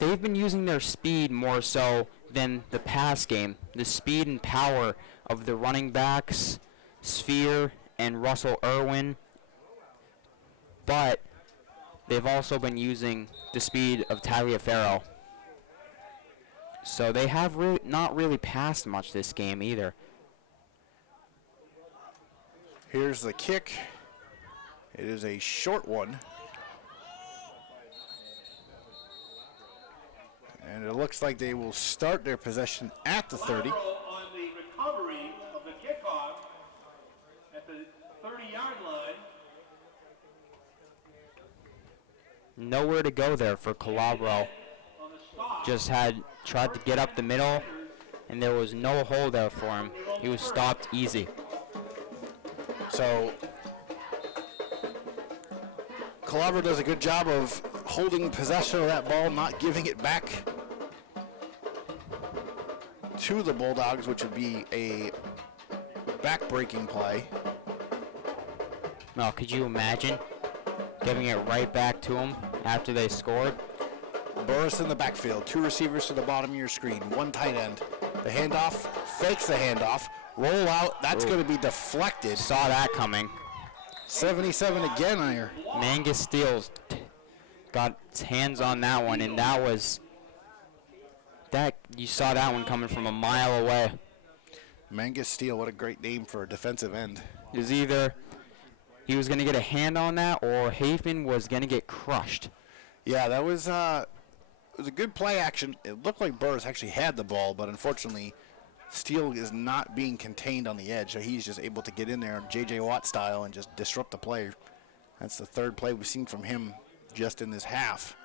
been using their speed more so than the pass game. The speed and power of the running backs, Sphere and Russell Irwin, but they've also been using the speed of Tagliaferro. So they have not really passed much this game either. Here's the kick. It is a short one. And it looks like they will start their possession at the 30. On the recovery of the kickoff at the 30-yard line. Nowhere to go there for Calabro. Just tried to get up the middle, and there was no hole there for him. He was stopped easy. So Calabro does a good job of holding possession of that ball, not giving it back to the Bulldogs, which would be a back-breaking play. Well, could you imagine giving it right back to him after they scored? Burris in the backfield, 2 receivers to the bottom of your screen, 1 tight end. The handoff, fakes the handoff, roll out, that's going to be deflected. Saw that coming. 77 again on here. Mangus Steele's got his hands on that one, and you saw that one coming from a mile away. Mangus Steele, what a great name for a defensive end. It was either he was going to get a hand on that, or Hafen was going to get crushed. Yeah, that was it was a good play action. It looked like Burris actually had the ball, but unfortunately, Steele is not being contained on the edge, so he's just able to get in there J.J. Watt style and just disrupt the play. That's the 3rd play we've seen from him just in this half.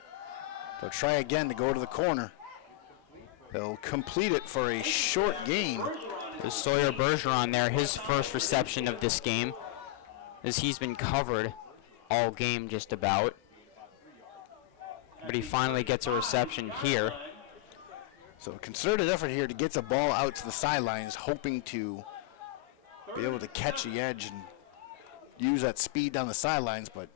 They'll try again to go to the corner. They'll complete it for a short gain. There's Sawyer Bergeron there, his first reception of this game, as he's been covered all game just about. But he finally gets a reception here. So a concerted effort here to get the ball out to the sidelines, hoping to be able to catch the edge and use that speed down the sidelines, but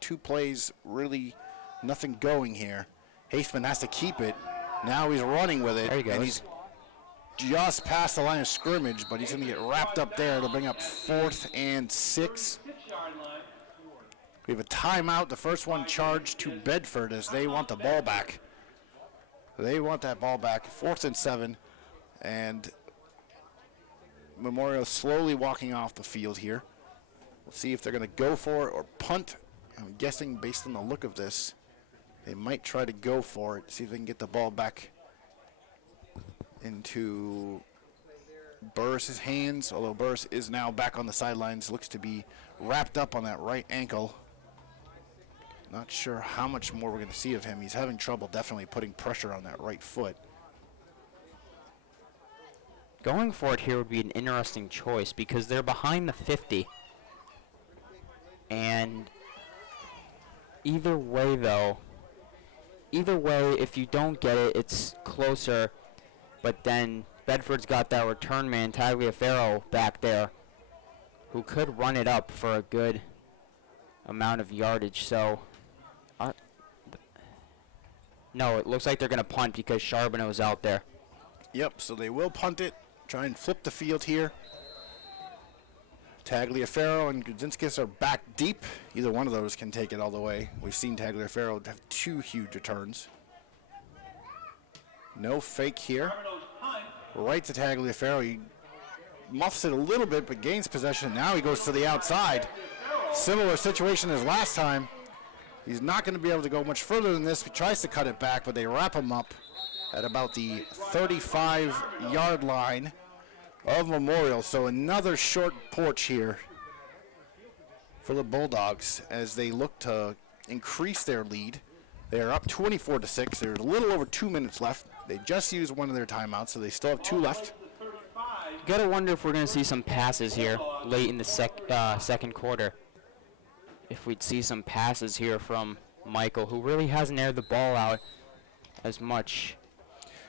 2 plays, really nothing going here. Haseman has to keep it. Now he's running with it. There he goes. And he's just past the line of scrimmage, but he's going to get wrapped up there. It'll bring up 4th and 6. We have a timeout. The first one charged to Bedford as they want the ball back. They want that ball back. 4th and 7. And Memorial slowly walking off the field here. We'll see if they're going to go for it or punt. I'm guessing based on the look of this, they might try to go for it, see if they can get the ball back into Burris's hands, although Burris is now back on the sidelines, looks to be wrapped up on that right ankle. Not sure how much more we're going to see of him. He's having trouble definitely putting pressure on that right foot. Going for it here would be an interesting choice because they're behind the 50. And either way, if you don't get it, it's closer. But then Bedford's got that return man, Tagliaferro, back there, who could run it up for a good amount of yardage. So, no, it looks like they're going to punt because Charbonneau's out there. Yep, so they will punt it, try and flip the field here. Tagliaferro and Gudzinskis are back deep. Either one of those can take it all the way. We've seen Tagliaferro have 2 huge returns. No fake here. Right to Tagliaferro. He muffs it a little bit, but gains possession. Now he goes to the outside. Similar situation as last time. He's not going to be able to go much further than this. He tries to cut it back, but they wrap him up at about the 35-yard line of Memorial. So another short porch here for the Bulldogs as they look to increase their lead. They are up 24-6. There's a little over 2 minutes left. They just used one of their timeouts, so they still have 2 left. Gotta wonder if we're gonna see some passes here late in the second quarter. If we'd see some passes here from Michael, who really hasn't aired the ball out as much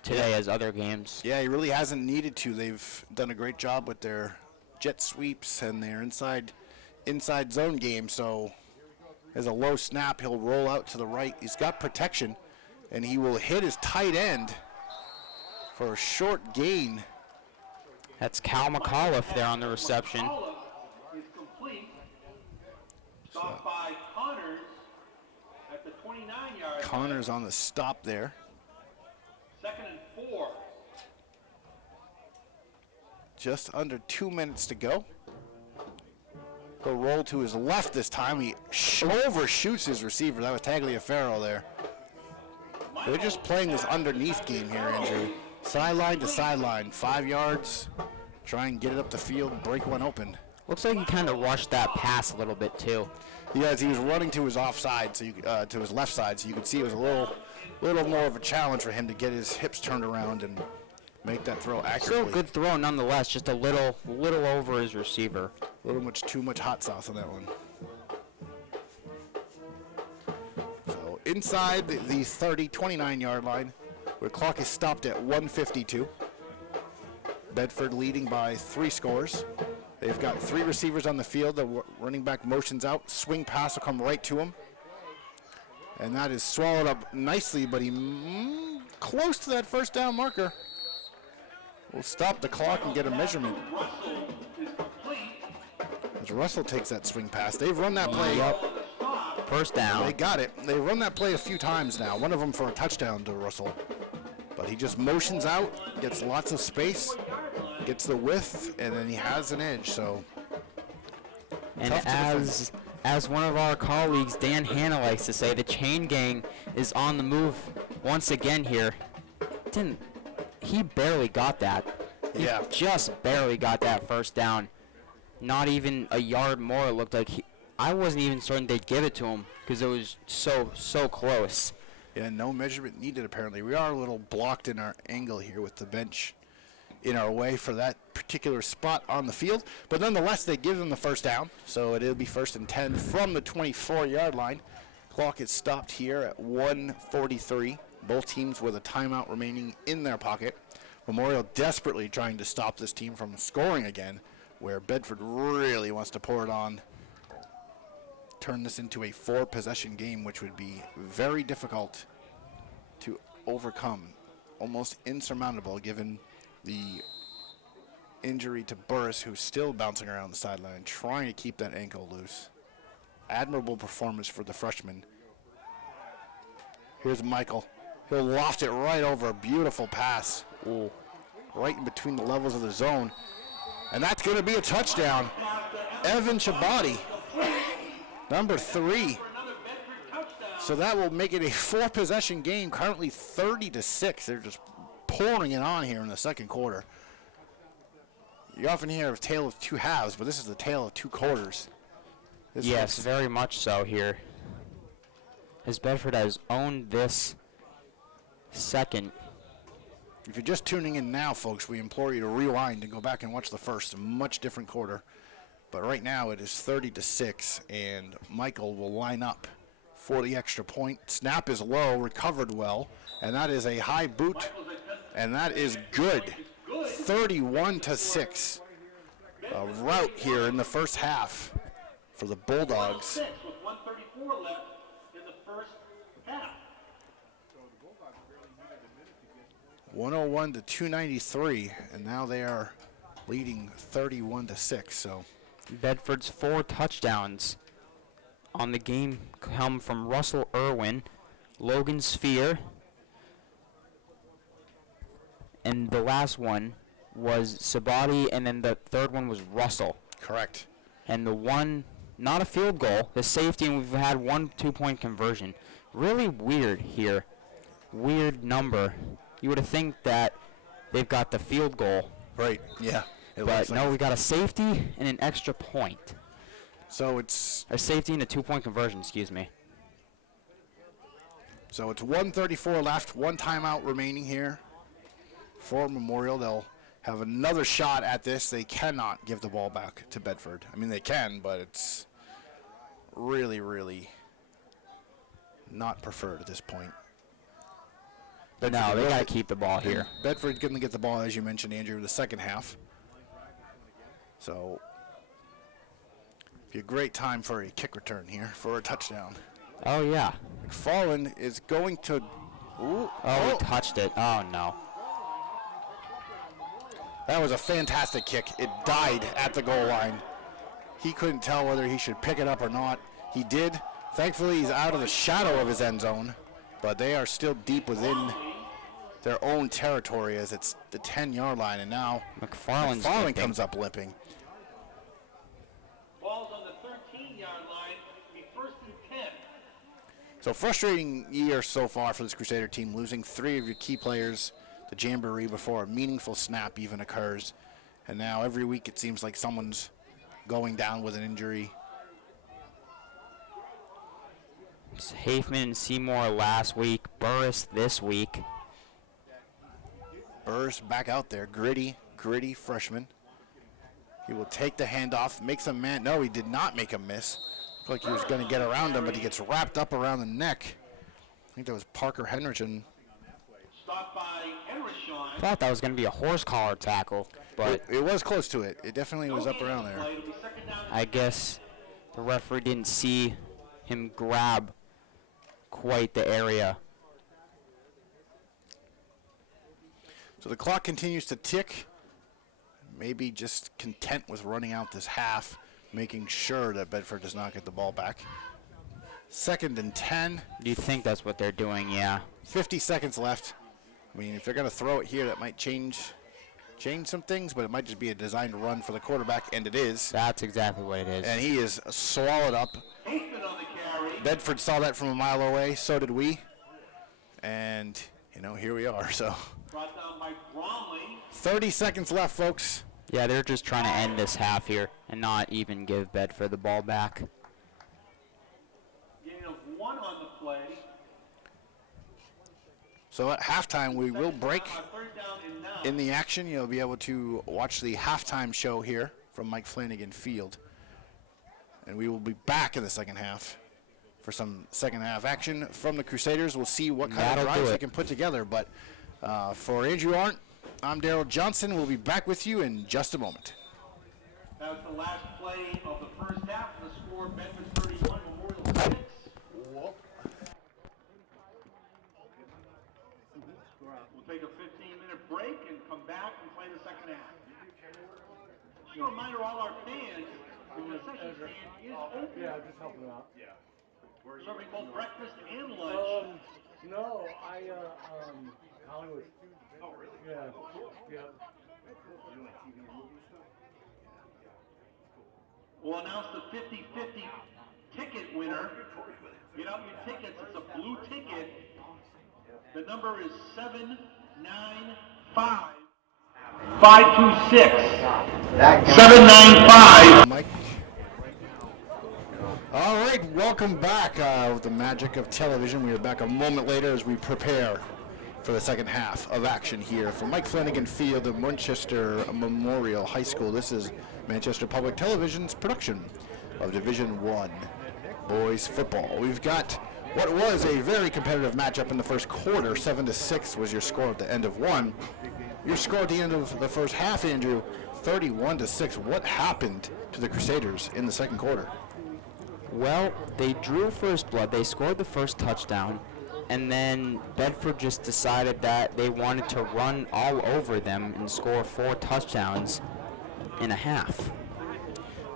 today as other games. Yeah, he really hasn't needed to. They've done a great job with their jet sweeps and their inside zone game. So as a low snap, he'll roll out to the right. He's got protection, and he will hit his tight end for a short gain. That's Cal McAuliffe there on the reception. Is complete. Stopped by Connors at the 29-yard line. Connors on the stop there. 2nd and 4. Just under 2 minutes to go. He'll roll to his left this time. He overshoots his receiver. That was Tagliaferro there. They're just playing this underneath game here, Andrew. Sideline to sideline, 5 yards. Try and get it up the field, break one open. Looks like he kind of rushed that pass a little bit too. Yeah, as he was running to his offside, so to his left side, so you could see it was a little more of a challenge for him to get his hips turned around and make that throw accurately. Still a good throw nonetheless, just a little over his receiver. A little too much hot sauce on that one. So inside the 29-yard line, where the clock is stopped at 1:52. Bedford leading by 3 scores. They've got 3 receivers on the field. The running back motions out. Swing pass will come right to him. And that is swallowed up nicely, but he close to that first down marker. We'll stop the clock and get a measurement. As Russell takes that swing pass. They've run that play. First down. They got it. They've run that play a few times now. One of them for a touchdown to Russell. But he just motions out, gets lots of space, gets the width, and then he has an edge. So, and as one of our colleagues, Dan Hanna, likes to say, the chain gang is on the move once again here. He barely got that. Yeah. He just barely got that first down. Not even a yard more. It looked like I wasn't even certain they'd give it to him because it was so close. Yeah, no measurement needed apparently. We are a little blocked in our angle here with the bench in our way for that particular spot on the field. But nonetheless, they give them the first down. So it'll be 1st and 10 from the 24-yard line. Clock is stopped here at 1:43. Both teams with a timeout remaining in their pocket. Memorial desperately trying to stop this team from scoring again, where Bedford really wants to pour it on. Turn this into a 4-possession game, which would be very difficult to overcome, almost insurmountable given the injury to Burris, who's still bouncing around the sideline, trying to keep that ankle loose. Admirable performance for the freshman. Here's Michael. He'll loft it right over. A beautiful pass. Ooh, right in between the levels of the zone. And that's going to be a touchdown. Evan Chabadi. Number 3. So that will make it a 4-possession game, currently 30-6. They're just pouring it on here in the second quarter. You often hear of tale of 2 halves, but this is the tale of 2 quarters. Yes, very much so here. As Bedford has owned this second. If you're just tuning in now, folks, we implore you to rewind and go back and watch the first. A much different quarter. But right now it is 30-6, and Michael will line up for the extra point. Snap is low, recovered well, and that is a high boot, and that is good. 31-6. A rout here in the first half for the Bulldogs. With 1:34 left in the first half. 101 to 293, and now they are leading 31-6. So Bedford's 4 touchdowns on the game come from Russell Irwin, Logan Sphere, and the last one was Sabati, and then the third one was Russell. correct. And the one, not a field goal, the safety, and we've had 1 2-point conversion. Really weird here. Weird number. You would have think that they've got the field goal. Right. Yeah. But no, we got a safety and an extra point. So it's A safety and a 2-point conversion, excuse me. 1:34 left, 1 timeout remaining here for Memorial. They'll have another shot at this. They cannot give the ball back to Bedford. I mean, they can, but it's really, really not preferred at this point. No, they got to keep the ball here. Bedford's going to get the ball, as you mentioned, Andrew, the second half. So, be a great time for a kick return here for a touchdown. Oh, yeah. McFarland is going to... Ooh, Oh, he touched it. Oh, no. That was a fantastic kick. It died at the goal line. He couldn't tell whether he should pick it up or not. He did. Thankfully, he's out of the shadow of his end zone, but they are still deep within their own territory as it's the 10-yard line, and now McFarland comes up limping. Ball's on the 13-yard line, be 1st and 10. So frustrating year so far for this Crusader team, losing 3 of your key players to Jamboree before a meaningful snap even occurs. And now every week it seems like someone's going down with an injury. It's Hafman and Seymour last week, Burris this week. Burris back out there, gritty freshman. He will take the handoff, makes a man. No, he did not make a miss. Looked like he was going to get around him, but he gets wrapped up around the neck. I think that was Parker Henrichon. Stopped by Henrichon. Thought that was going to be a horse collar tackle, but It was close to it. It definitely was up around there. It'll be second down. I guess the referee didn't see him grab quite the area. So the clock continues to tick. Maybe just content with running out this half, making sure that Bedford does not get the ball back. 2nd and 10. Do you think that's what they're doing? Yeah. 50 seconds left. I mean, if they're going to throw it here, that might change some things, but it might just be a designed run for the quarterback, and it is. That's exactly what it is. And he is swallowed up. Hafman on the carry. Bedford saw that from a mile away. So did we. And, here we are. So Brought down by Bromley. 30 seconds left, folks. Yeah, they're just trying to end this half here and not even give Bedford the ball back. Gain of 1 on the play. So at halftime, we will break Third down and 9. in the action. You'll be able to watch the halftime show here from Mike Flanagan Field. And we will be back in the second half for some second half action from the Crusaders. We'll see what kind That'll of drives do they it. can put together. But for Andrew Arndt, I'm Daryl Johnson. We'll be back with you in just a moment. That was the last play of the first half. The score, Bedford 31, Memorial 6. We'll take a 15-minute break and come back and play the second half. Just a reminder, all our fans, the concession stand is open. Yeah, just helping out. Serving both breakfast and lunch. No, Hollywood. Oh, really? Yeah. Yeah. We'll announce the 50-50 ticket winner. Get out your tickets. It's a blue ticket. The number is 795-526. 795. Mike. All right, welcome back with the magic of television. We are back a moment later as we prepare for the second half of action here from Mike Flanagan Field of Manchester Memorial High School. This is Manchester Public Television's production of Division I boys football. We've got what was a very competitive matchup in the first quarter. 7-6 was your score at the end of one. Your score at the end of the first half, Andrew, 31-6. What happened to the Crusaders in the second quarter? Well, they drew first blood. They scored the first touchdown, and then Bedford just decided that they wanted to run all over them and score 4 touchdowns in a half.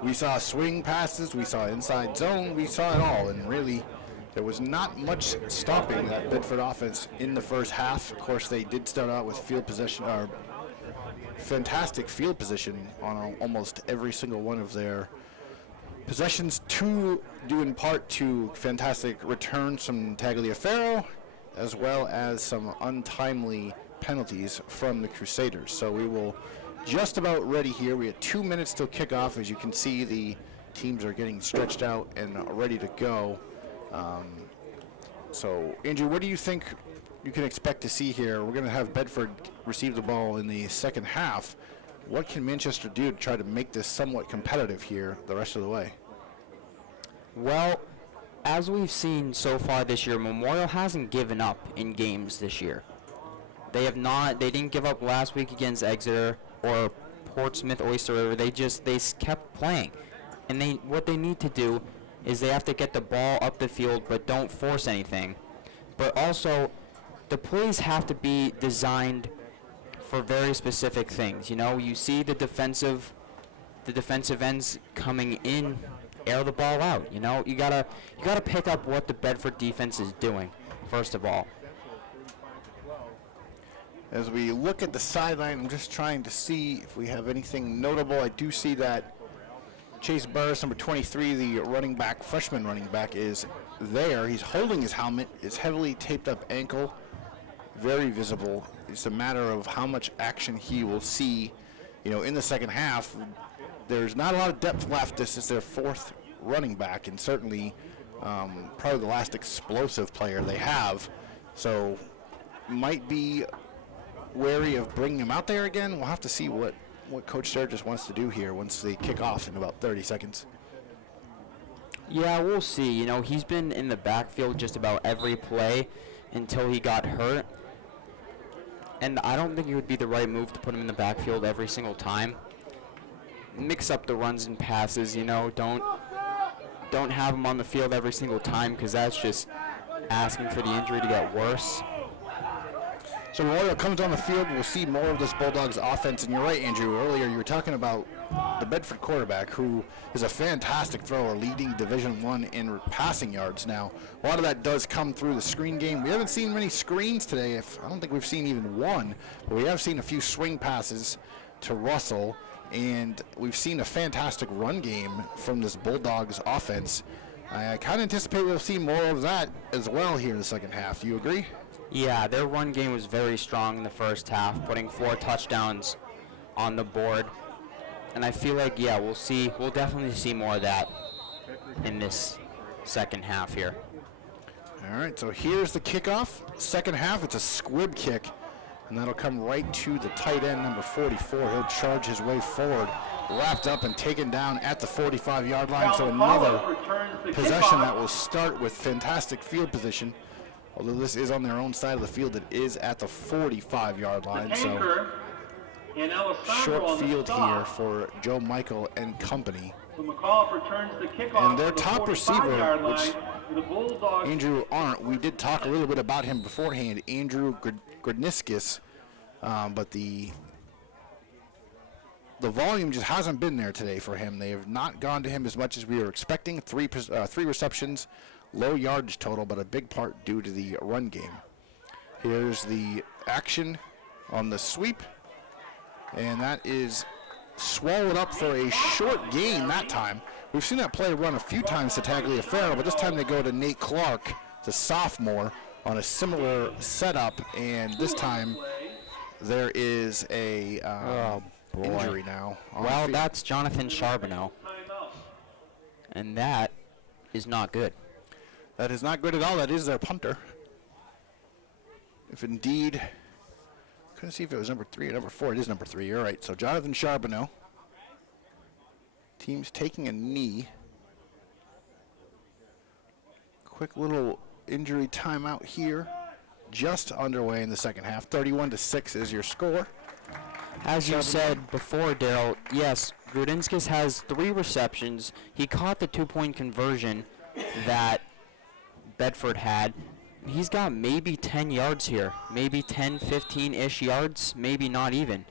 We saw swing passes, we saw inside zone, we saw it all, and really there was not much stopping that Bedford offense in the first half. Of course, they did start out with field possession, or fantastic field position on almost every single one of their possessions, due in part to fantastic returns from Tagliaferro, as well as some untimely penalties from the Crusaders. So we will just about ready here. We have 2 minutes till kickoff. As you can see, the teams are getting stretched out and ready to go. So, Andrew, what do you think you can expect to see here? We're going to have Bedford receive the ball in the second half. What can Manchester do to try to make this somewhat competitive here the rest of the way? Well, as we've seen so far this year, Memorial hasn't given up in games this year. They have not. They didn't give up last week against Exeter or Portsmouth Oyster River. They kept playing. And what they need to do is they have to get the ball up the field, but don't force anything. But also, the plays have to be designed for very specific things. You know, you see the defensive ends coming in, air the ball out. You know, you gotta pick up what the Bedford defense is doing, first of all. As we look at the sideline, I'm just trying to see if we have anything notable. I do see that Chase Burris, number 23, the running back, freshman running back, is there. He's holding his helmet, his heavily taped up ankle, very visible. It's a matter of how much action he will see, in the second half. There's not a lot of depth left. This is their fourth running back, and certainly probably the last explosive player they have. So might be wary of bringing him out there again. We'll have to see what Coach Sturgis wants to do here once they kick off in about 30 seconds. Yeah, we'll see. He's been in the backfield just about every play until he got hurt. And I don't think it would be the right move to put him in the backfield every single time. Mix up the runs and passes, don't have him on the field every single time, because that's just asking for the injury to get worse. So Memorial comes on the field, we'll see more of this Bulldogs offense. And you're right, Andrew, earlier you were talking about the Bedford quarterback, who is a fantastic thrower, leading Division I in passing yards now. A lot of that does come through the screen game. We haven't seen many screens today. I don't think we've seen even one, but we have seen a few swing passes to Russell, and we've seen a fantastic run game from this Bulldogs offense. I kind of anticipate we'll see more of that as well here in the second half. Do you agree? Yeah, their run game was very strong in the first half, putting 4 touchdowns on the board. And I feel like, we'll definitely see more of that in this second half here. All right, so here's the kickoff. Second half, it's a squib kick, and that'll come right to the tight end, number 44. He'll charge his way forward, wrapped up and taken down at the 45-yard line. So another possession that will start with fantastic field position. Although this is on their own side of the field, it is at the 45-yard line. So short field here for Joe Michael and company. And their top receiver, which Andrew Arndt, we did talk a little bit about him beforehand, Andrew Grodniskis, but the volume just hasn't been there today for him. They have not gone to him as much as we were expecting. Three receptions, low yardage total, but a big part due to the run game. Here's the action on the sweep, and that is swallowed up for a short gain that time. We've seen that play run a few times to Tagliaferro, but this time they go to Nate Clark, the sophomore, on a similar setup, and this time there is a injury now. Well, that's Jonathan Charbonneau, and that is not good. That is not good at all. That is their punter. If indeed, couldn't see if it was number 3 or number 4. It is number 3. You're right. So Jonathan Charbonneau. Team's taking a knee. Quick little injury timeout here. Just underway in the second half. 31-6 is your score. As you said before, Daryl, yes, Grudinskis has 3 receptions. He caught the 2-point conversion that Bedford had. He's got maybe 10 yards here, maybe 10, 15-ish yards, maybe not even.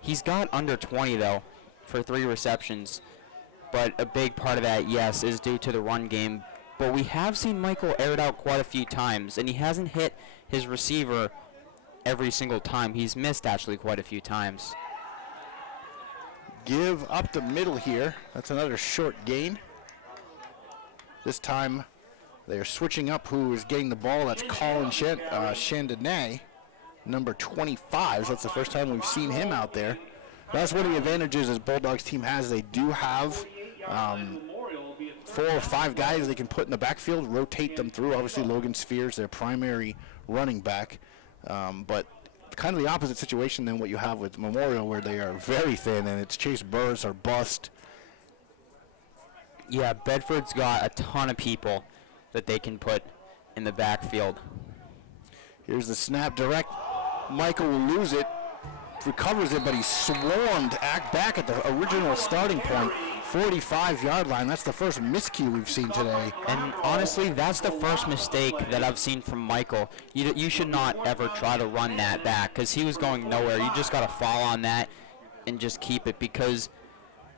He's got under 20, though, for 3 receptions. But a big part of that, yes, is due to the run game. But we have seen Michael air it out quite a few times, and he hasn't hit his receiver every single time. He's missed, actually, quite a few times. Give up the middle here. That's another short gain. This time they are switching up who is getting the ball. That's Colin Chandonnet, number 25. So that's the first time we've seen him out there. That's one of the advantages this Bulldogs team has. They do have 4 or 5 guys they can put in the backfield, rotate them through. Obviously, Logan Sphere's their primary running back. But kind of the opposite situation than what you have with Memorial, where they are very thin, and it's Chase Burris or bust. Yeah, Bedford's got a ton of people that they can put in the backfield. Here's the snap direct. Michael will lose it, recovers it, but he's swarmed back at the original starting point, 45-yard line. That's the first miscue we've seen today. And honestly, that's the first mistake that I've seen from Michael. You should not ever try to run that back, because he was going nowhere. You just got to fall on that and just keep it, because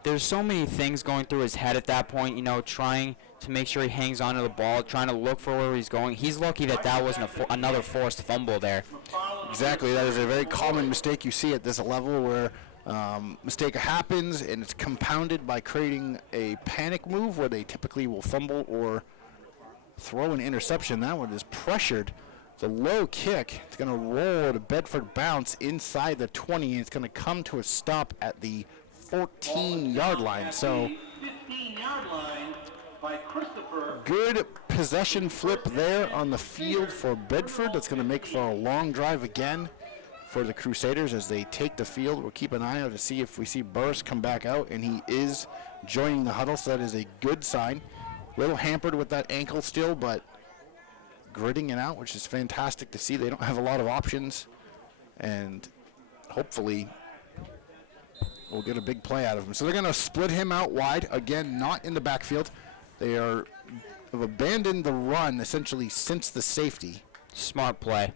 there's so many things going through his head at that point, trying to make sure he hangs on to the ball, trying to look for where he's going. He's lucky that wasn't another forced fumble there. Exactly. That is a very common mistake you see at this level, where Mistake happens, and it's compounded by creating a panic move where they typically will fumble or throw an interception. That one is pressured. It's a low kick. It's going to roll to Bedford bounce inside the 20, and it's going to come to a stop at the 14-yard line. So 15-yard line by Christopher. good possession flip there on the field for Bedford. That's going to make for a long drive again for the Crusaders as they take the field. We'll keep an eye out to see if we see Burris come back out, and he is joining the huddle, so that is a good sign. A little hampered with that ankle still, but gritting it out, which is fantastic to see. They don't have a lot of options, and hopefully we'll get a big play out of him. So they're going to split him out wide. Again, not in the backfield. They have abandoned the run essentially since the safety. Smart play.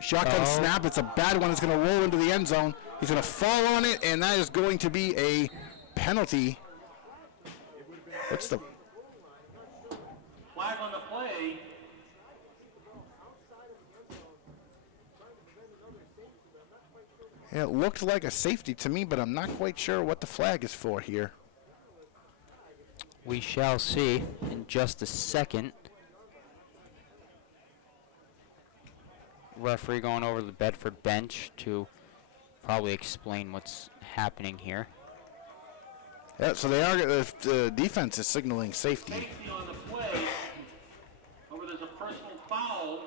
Shotgun snap. It's a bad one. It's going to roll into the end zone. He's going to fall on it, and that is going to be a penalty. What's the... Flag on the play. Yeah, it looked like a safety to me, but I'm not quite sure what the flag is for here. We shall see in just a second. Referee going over the Bedford bench to probably explain what's happening here. Yeah, so they are. The defense is signaling safety. Safety on the play. Over there's a personal foul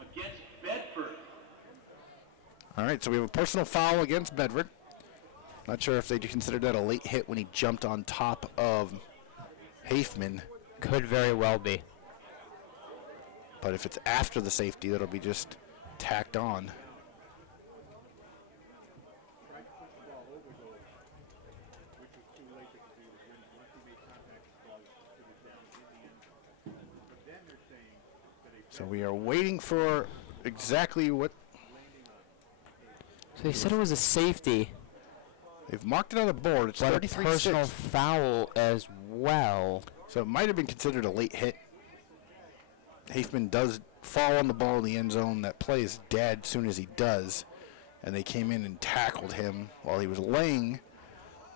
against Bedford. All right, so we have a personal foul against Bedford. Not sure if they considered that a late hit when he jumped on top of Hafman. Could very well be. But if it's after the safety, that'll be just tacked on. So we are waiting for exactly what... So they said it was a safety. They've marked it on the board. It's But a 33-6. personal foul as well. So it might have been considered a late hit. Hafman does fall on the ball in the end zone. That play is dead as soon as he does. And they came in and tackled him while he was laying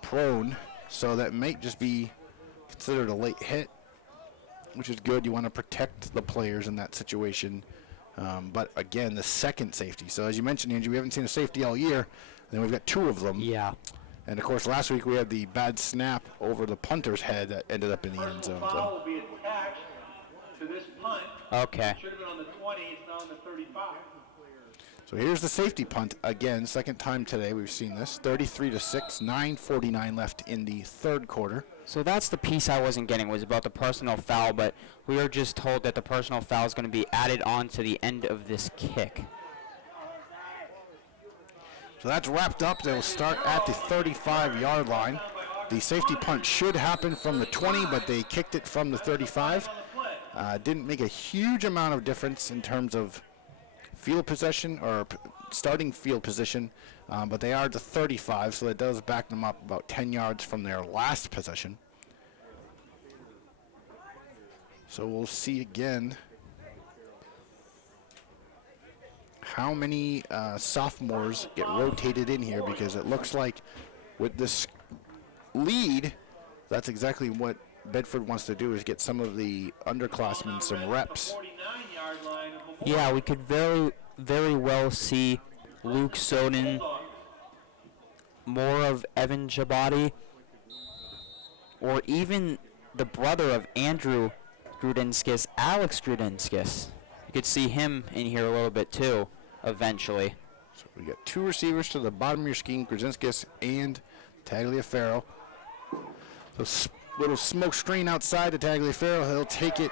prone. So that might just be considered a late hit, which is good. You want to protect the players in that situation. But again, the second safety. So as you mentioned, Andrew, we haven't seen a safety all year. And then we've got two of them. Yeah. And of course, last week we had the bad snap over the punter's head that ended up in the end zone. Personal foul will be attached to this punt. Okay. It should have been on the 20. It's now on the 35. So here's the safety punt again, second time today we've seen this. 33-6, 9:49 left in the third quarter. So that's the piece I wasn't getting, was about the personal foul, but we were just told that the personal foul is going to be added on to the end of this kick. So that's wrapped up. They'll start at the 35-yard line. The safety punt should happen from the 20, but they kicked it from the 35. Didn't make a huge amount of difference in terms of field possession or starting field position, but they are at the 35, so that does back them up about 10 yards from their last possession. So we'll see again how many sophomores get rotated in here, because it looks like with this lead, that's exactly what Bedford wants to do, is get some of the underclassmen some reps. 49-yard line. Yeah, we could very well see Luke Soden, more of Evan Jabati, or even the brother of Andrew Grudinskis, Alex Grudinskis. You could see him in here a little bit too, eventually. So we got two receivers to the bottom of your scheme, Grudinskis and Tagliaferro. So little smoke screen outside to Tagliaferro. He'll take it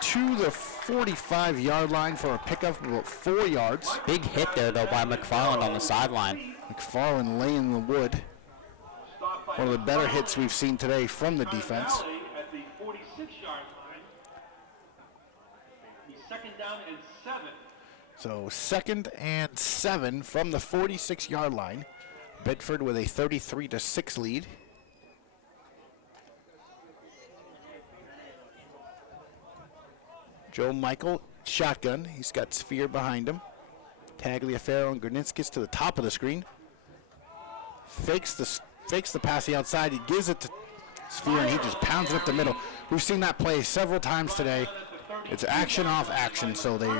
to the 45-yard line for a pickup of about 4 yards. Big hit there, though, by McFarland on the sideline. McFarland laying the wood. One of the better hits we've seen today from the defense. At the 46-yard line. Second down and 7. So 2nd and 7 from the 46-yard line. Bedford with a 33-6 lead. Joe Michael, shotgun. He's got Sphere behind him. Tagliaferro and Grudinskis to the top of the screen. fakes the pass the outside. He gives it to Sphere, and he just pounds it up the middle. We've seen that play several times today. It's action off action, so they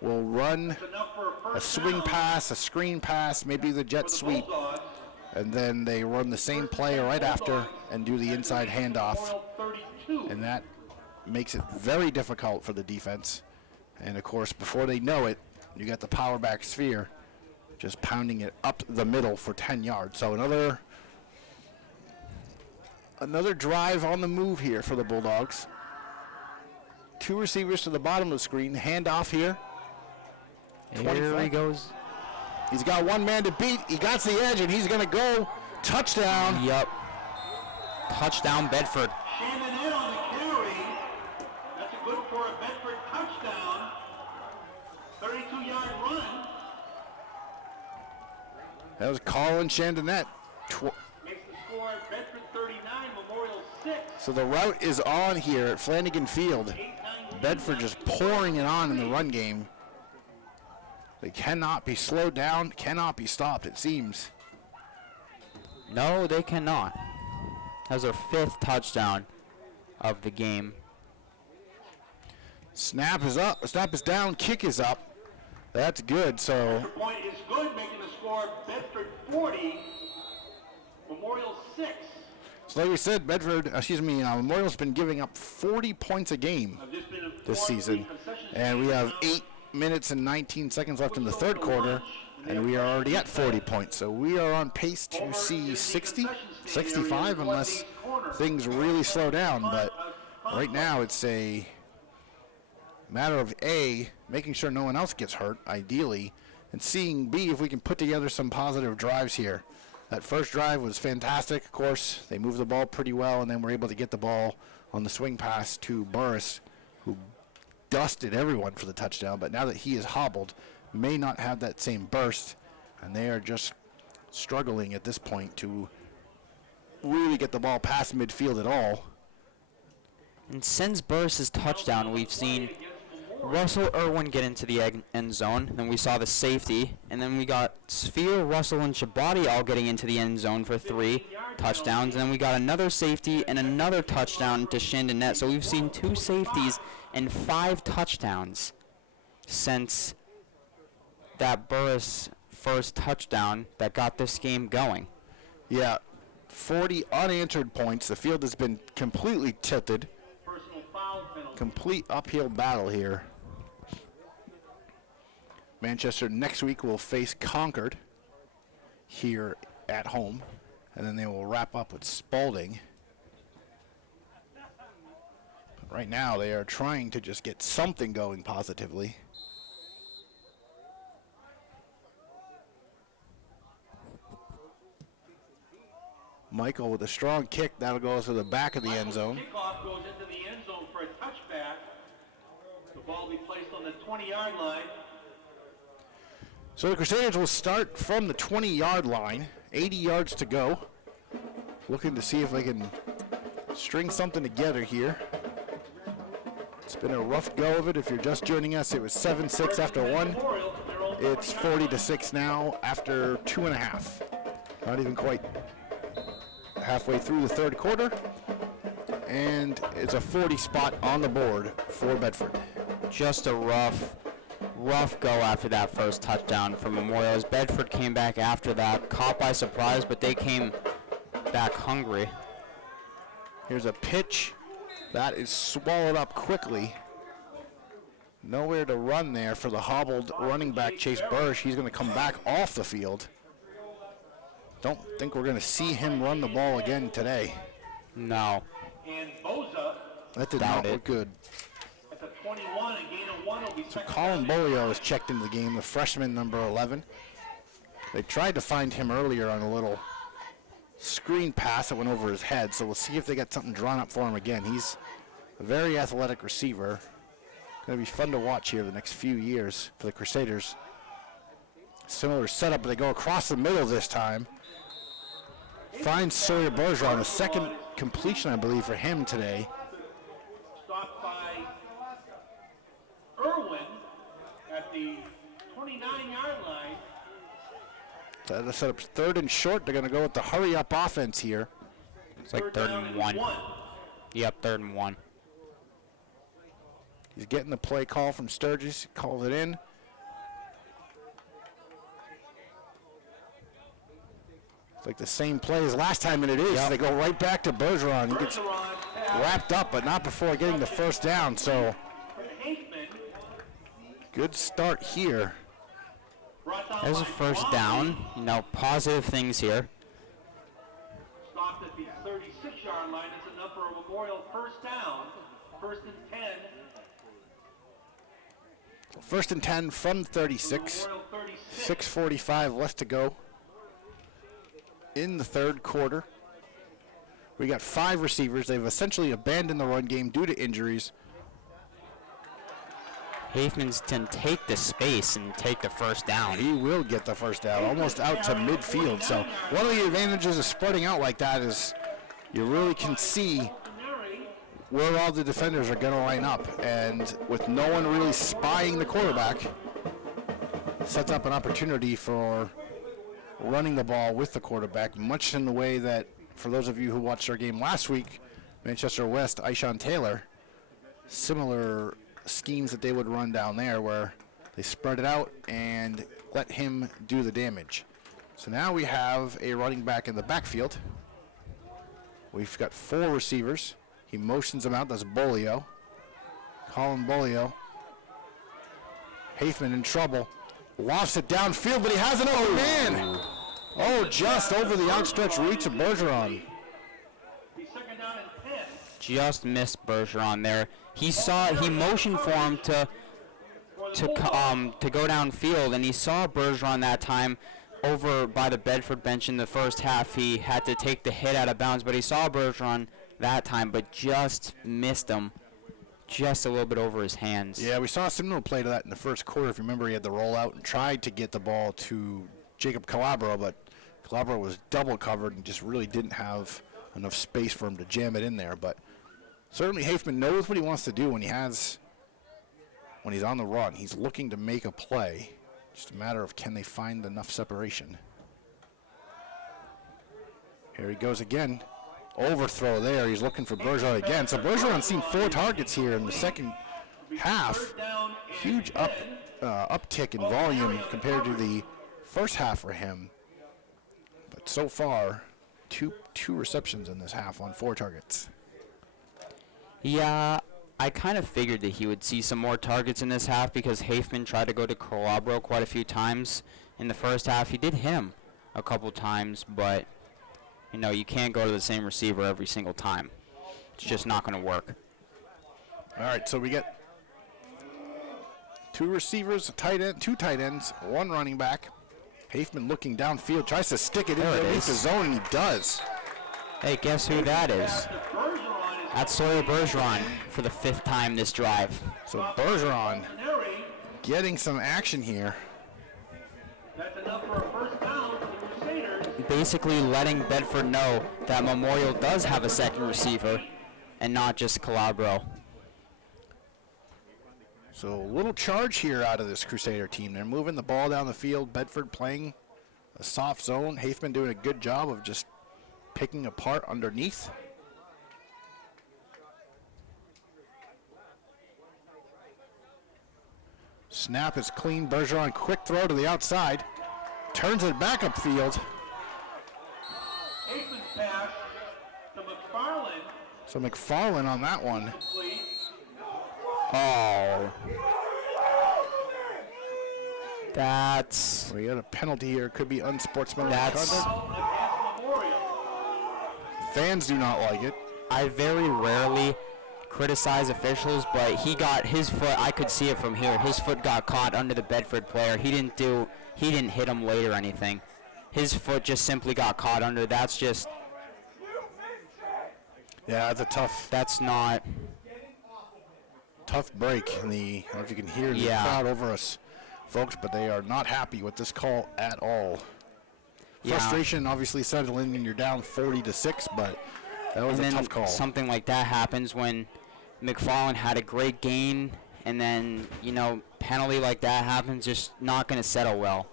will run a swing pass, a screen pass, maybe the jet sweep, and then they run the same play right after and do the inside handoff, and that makes it very difficult for the defense. And of course, before they know it, you got the power back Sphere just pounding it up the middle for 10 yards. So another drive on the move here for the Bulldogs. 2 receivers to the bottom of the screen. Handoff here. Here he goes. He's got one man to beat. He got the edge, and he's going to go. Touchdown. Yep. Touchdown, Bedford. Shannon in on the carry. That's a good for a Bedford touchdown. 32-yard run. That was Colin Chandonette. Makes the score Bedford 39, Memorial 6. So the route is on here at Flanagan Field. Bedford just pouring it on in the run game. They cannot be slowed down, cannot be stopped, it seems. No, they cannot. That was their 5th touchdown of the game. Snap is up, snap is down, kick is up. That's good, so Extra point is good, making the score Bedford 40, Memorial 6. So like we said, Memorial's been giving up 40 points a game this season. And we have 8 minutes and 19 seconds left in the third quarter, and we are already at 40 points. So we are on pace to see 60, 65, unless things really slow down. But right now it's a matter of A, making sure no one else gets hurt, ideally, and seeing B, if we can put together some positive drives here. That first drive was fantastic, of course. They moved the ball pretty well, and then were able to get the ball on the swing pass to Burris, who dusted everyone for the touchdown. But now that he is hobbled, may not have that same burst, and they are just struggling at this point to really get the ball past midfield at all. And since Burris' touchdown, we've seen Russell Irwin get into the end zone, then we saw the safety, and then we got Sphere, Russell, and Shabati all getting into the end zone for 3 touchdowns, and then we got another safety and another touchdown to Chandonette. So we've seen 2 safeties and 5 touchdowns since that Burris first touchdown that got this game going. Yeah, 40 unanswered points. The field has been completely tilted. Complete uphill battle here. Manchester next week will face Concord here at home, and then they will wrap up with Spalding. But right now they are trying to just get something going positively. Michael with a strong kick. That'll go to the back of the end zone. Kickoff goes into the end zone for a touchback. The ball will be placed on the 20-yard line. So the Crusaders will start from the 20-yard line, 80 yards to go. Looking to see if they can string something together here. It's been a rough go of it. If you're just joining us, it was 7-6 after 1. It's 40-6 now after 2.5. Not even quite halfway through the third quarter. And it's a 40 spot on the board for Bedford. Just a rough go after that first touchdown from Memorial. As Bedford came back after that, caught by surprise, but they came back hungry. Here's a pitch that is swallowed up quickly. Nowhere to run there for the hobbled running back Chase Bursch. He's going to come back off the field. Don't think we're going to see him run the ball again today. No. And Boza That did not look good. at the 21, a gain of 1 will be So second Colin down. Bolio is checked into the game, the freshman number 11. They tried to find him earlier on a little screen pass that went over his head, so we'll see if they got something drawn up for him again. He's a very athletic receiver. Going to be fun to watch here the next few years for the Crusaders. Similar setup, but they go across the middle this time. Finds Sawyer Bergeron, the second completion, I believe, for him today. Stopped by Irwin at the 29-yard line. So set up 3rd and short. They're going to go with the hurry-up offense here. It's like 3rd and 1. Yep, 3rd and 1. He's getting the play call from Sturgis. He calls it in. It's like the same play as last time, and it is. Yep. They go right back to Bergeron. He gets wrapped up, but not before getting the first down. So good start here. There's a first down. You know, positive things here. Stopped at the 36-yard line. It's a number of Memorial first down. 1st and 10. 1st and 10 from 36. Memorial 36. 6:45 left to go in the 3rd quarter. We got 5 receivers. They've essentially abandoned the run game due to injuries. Hafman's can take the space and take the first down. He will get the first down, almost out to midfield. So one of the advantages of spreading out like that is you really can see where all the defenders are going to line up. And with no one really spying the quarterback, sets up an opportunity for running the ball with the quarterback, much in the way that, for those of you who watched our game last week, Manchester West, Ishan Taylor, similar schemes that they would run down there where they spread it out and let him do the damage. So now we have a running back in the backfield. We've got 4 receivers. He motions them out. That's Bolio. Colin Bolio. Hafman in trouble. Lofts it downfield, but he has an open man. Oh, just over the outstretched reach of Bergeron. Just missed Bergeron there. He motioned for him to go downfield, and he saw Bergeron that time over by the Bedford bench in the first half. He had to take the hit out of bounds, but he saw Bergeron that time, but just missed him, just a little bit over his hands. Yeah, we saw a similar play to that in the first quarter. If you remember, he had the rollout and tried to get the ball to Jacob Calabro, but Calabro was double covered and just really didn't have enough space for him to jam it in there. But certainly Hafman knows what he wants to do when he's on the run. He's looking to make a play. Just a matter of, can they find enough separation? Here he goes again. Overthrow there. He's looking for Bergeron again. So Bergeron's seen 4 targets here in the second half. Huge uptick in volume compared to the first half for him. But so far, two receptions in this half on 4 targets. Yeah, I kind of figured that he would see some more targets in this half because Hafman tried to go to Calabro quite a few times in the first half. He did him a couple times, but you know, you can't go to the same receiver every single time. It's just not going to work. All right, so we get 2 receivers, 2 tight ends, 1 running back. Hafman looking downfield, tries to stick it underneath the zone, and he does. Hey, guess who that is? That's Sawyer Bergeron for the 5th time this drive. So Bergeron getting some action here. That's enough for a first down for the Crusaders. Basically letting Bedford know that Memorial does have a second receiver and not just Calabro. So a little charge here out of this Crusader team. They're moving the ball down the field. Bedford playing a soft zone. Hafman doing a good job of just picking apart underneath. Snap is clean. Bergeron, quick throw to the outside. Turns it back upfield. Hafman's pass to McFarland. So McFarland on that one. Complete. Oh. That's... We got a penalty here. Could be unsportsmanlike That's... conduct. Against Memorial. Fans do not like it. I very rarely criticize officials, but he got his foot, I could see it from here, his foot got caught under the Bedford player. He didn't hit him late or anything. His foot just simply got caught under. That's just... Yeah, it's a tough... That's not... Tough break. I don't know if you can hear the crowd over us, folks, but they are not happy with this call at all. Yeah. Frustration obviously settling in. You're down 40-6, but that was a tough call. Something like that happens when McFarland had a great gain, and then, penalty like that happens, just not going to settle well.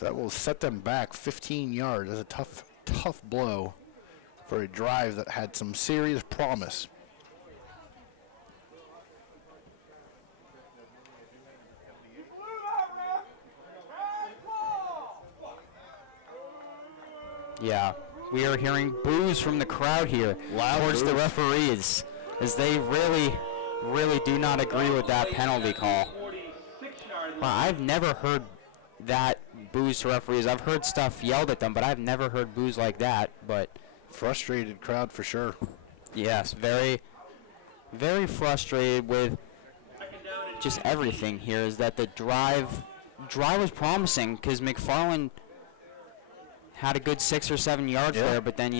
So that will set them back 15 yards. That's a tough blow for a drive that had some serious promise. Yeah, we are hearing boos from the crowd here towards the referees, as they really do not agree with that penalty call. Well, I've never heard that boos to referees. I've heard stuff yelled at them, but I've never heard boos like that. But frustrated crowd for sure. Yes, very frustrated with just everything here. Is that the drive was promising because McFarland had a good 6 or 7 yards there, but then,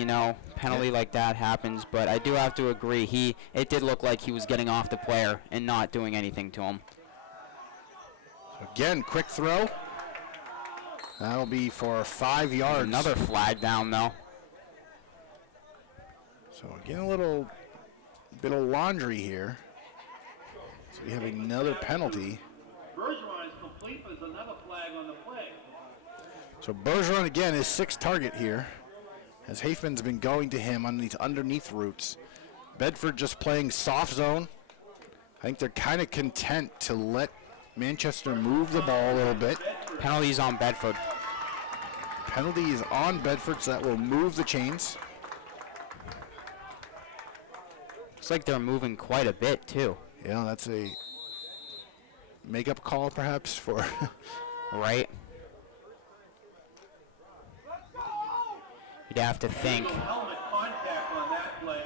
penalty like that happens. But I do have to agree, it did look like he was getting off the player and not doing anything to him. Again, quick throw. That'll be for 5 yards. Another flag down, though. So again, a little bit of laundry here. So we have another penalty. Bergeron's complete, but there's another flag on the play. So Bergeron again is 6th target here, as Hafman's been going to him on these underneath routes. Bedford just playing soft zone. I think they're kind of content to let Manchester move the ball a little bit. Penalties on Bedford. Penalty is on Bedford, so that will move the chains. Looks like they're moving quite a bit, too. Yeah, that's a makeup call, perhaps, for... Right. You'd have to think. Helmet contact on that play.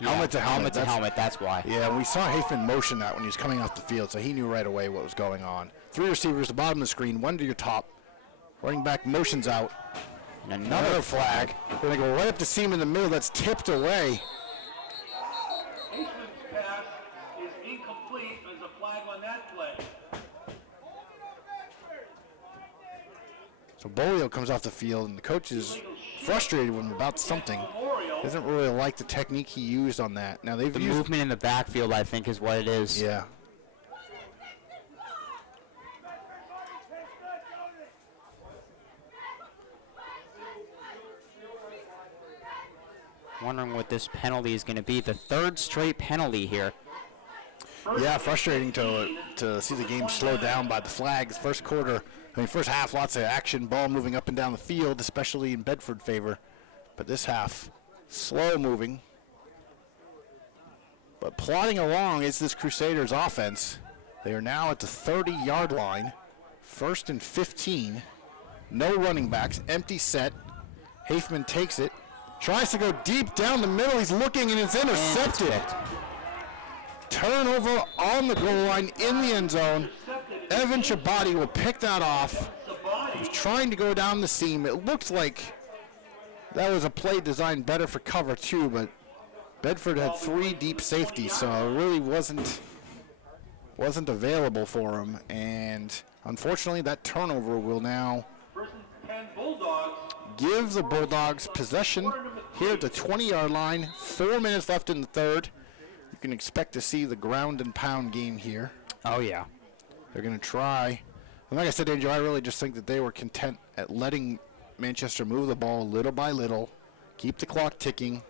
Helmet to helmet. That's why. Yeah, we saw Hafman motion that when he was coming off the field, so he knew right away what was going on. 3 receivers, the bottom of the screen, 1 to your top. Running back motions out. And another flag. We're going to go right up to seam in the middle. That's tipped away. Eastman's pass is incomplete. There's a flag on that play. So Bolio comes off the field, and the coach is frustrated with him about something. Doesn't really like the technique he used on that. Now they've The used movement in the backfield, I think, is what it is. Yeah. Wondering what this penalty is going to be. The 3rd straight penalty here. Yeah, frustrating to see the game slowed down by the flags. First half, lots of action, ball moving up and down the field, especially in Bedford favor. But this half, slow moving. But plodding along is this Crusaders offense. They are now at the 30-yard line. 1st and 15. No running backs, empty set. Hafman takes it. Tries to go deep down the middle. He's looking, and it's intercepted. Turnover on the goal line in the end zone. Evan Chabadi will pick that off. He's trying to go down the seam. It looks like that was a play designed better for cover two, but Bedford had 3 deep safeties, so it really wasn't available for him. And unfortunately, that turnover will now give the Bulldogs possession here at the 20-yard line. 4 minutes left in the 3rd. You can expect to see the ground and pound game here. Oh, yeah. They're going to try. And like I said, Angel, I really just think that they were content at letting Manchester move the ball little by little, keep the clock ticking.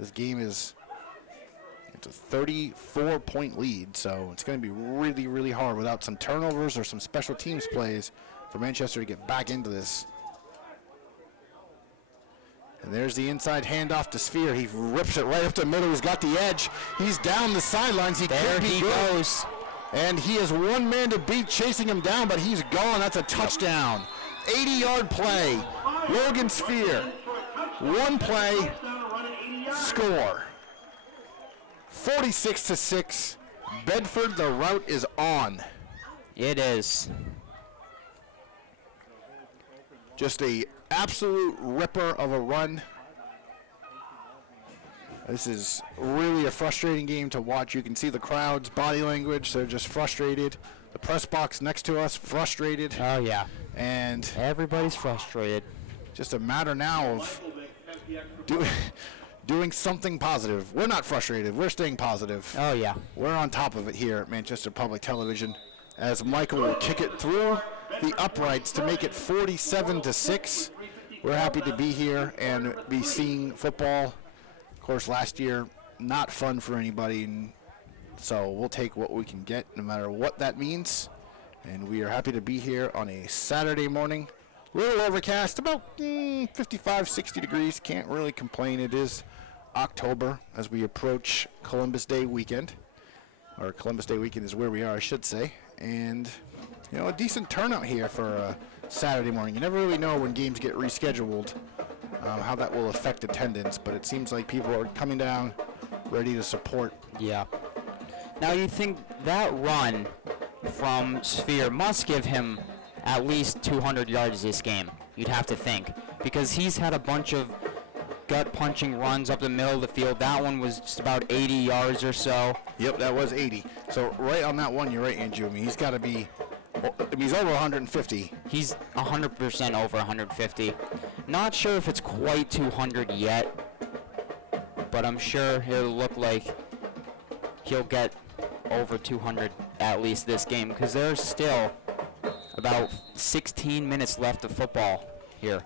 This game it's a 34-point lead, so it's going to be really, really hard without some turnovers or some special teams plays for Manchester to get back into this. And there's the inside handoff to Sphere. He rips it right up the middle. He's got the edge. He's down the sidelines. There he goes. And he has one man to beat chasing him down, but he's gone. That's a touchdown. 80-yard play. Logan Sphere. One play. Score. 46-6. Bedford, the route is on. It is. Just a absolute ripper of a run. This is really a frustrating game to watch. You can see the crowd's body language. They're just frustrated. The press box next to us, frustrated. Oh, yeah. And everybody's frustrated. Just a matter now of doing something positive. We're not frustrated. We're staying positive. Oh, yeah. We're on top of it here at Manchester Public Television as Michael will kick it through the uprights to make it 47-6. We're happy to be here and be seeing football. Of course, last year, not fun for anybody, and so we'll take what we can get no matter what that means. And we are happy to be here on a Saturday morning. A little overcast, about 55, 60 degrees. Can't really complain. It is October as we approach Columbus Day weekend. Or Columbus Day weekend is where we are, I should say. And, you know, a decent turnout here for a Saturday morning. You never really know when games get rescheduled, how that will affect attendance. But it seems like people are coming down ready to support. Yeah. Now you think that run from Sphere must give him at least 200 yards this game, you'd have to think. Because he's had a bunch of gut-punching runs up the middle of the field. That one was just about 80 yards or so. Yep, that was 80. So right on that one, you're right, Andrew. I mean, he's got to be, he's over 150. He's 100% over 150. Not sure if it's quite 200 yet, but I'm sure it'll look like he'll get over 200 at least this game, because there's still about 16 minutes left of football here.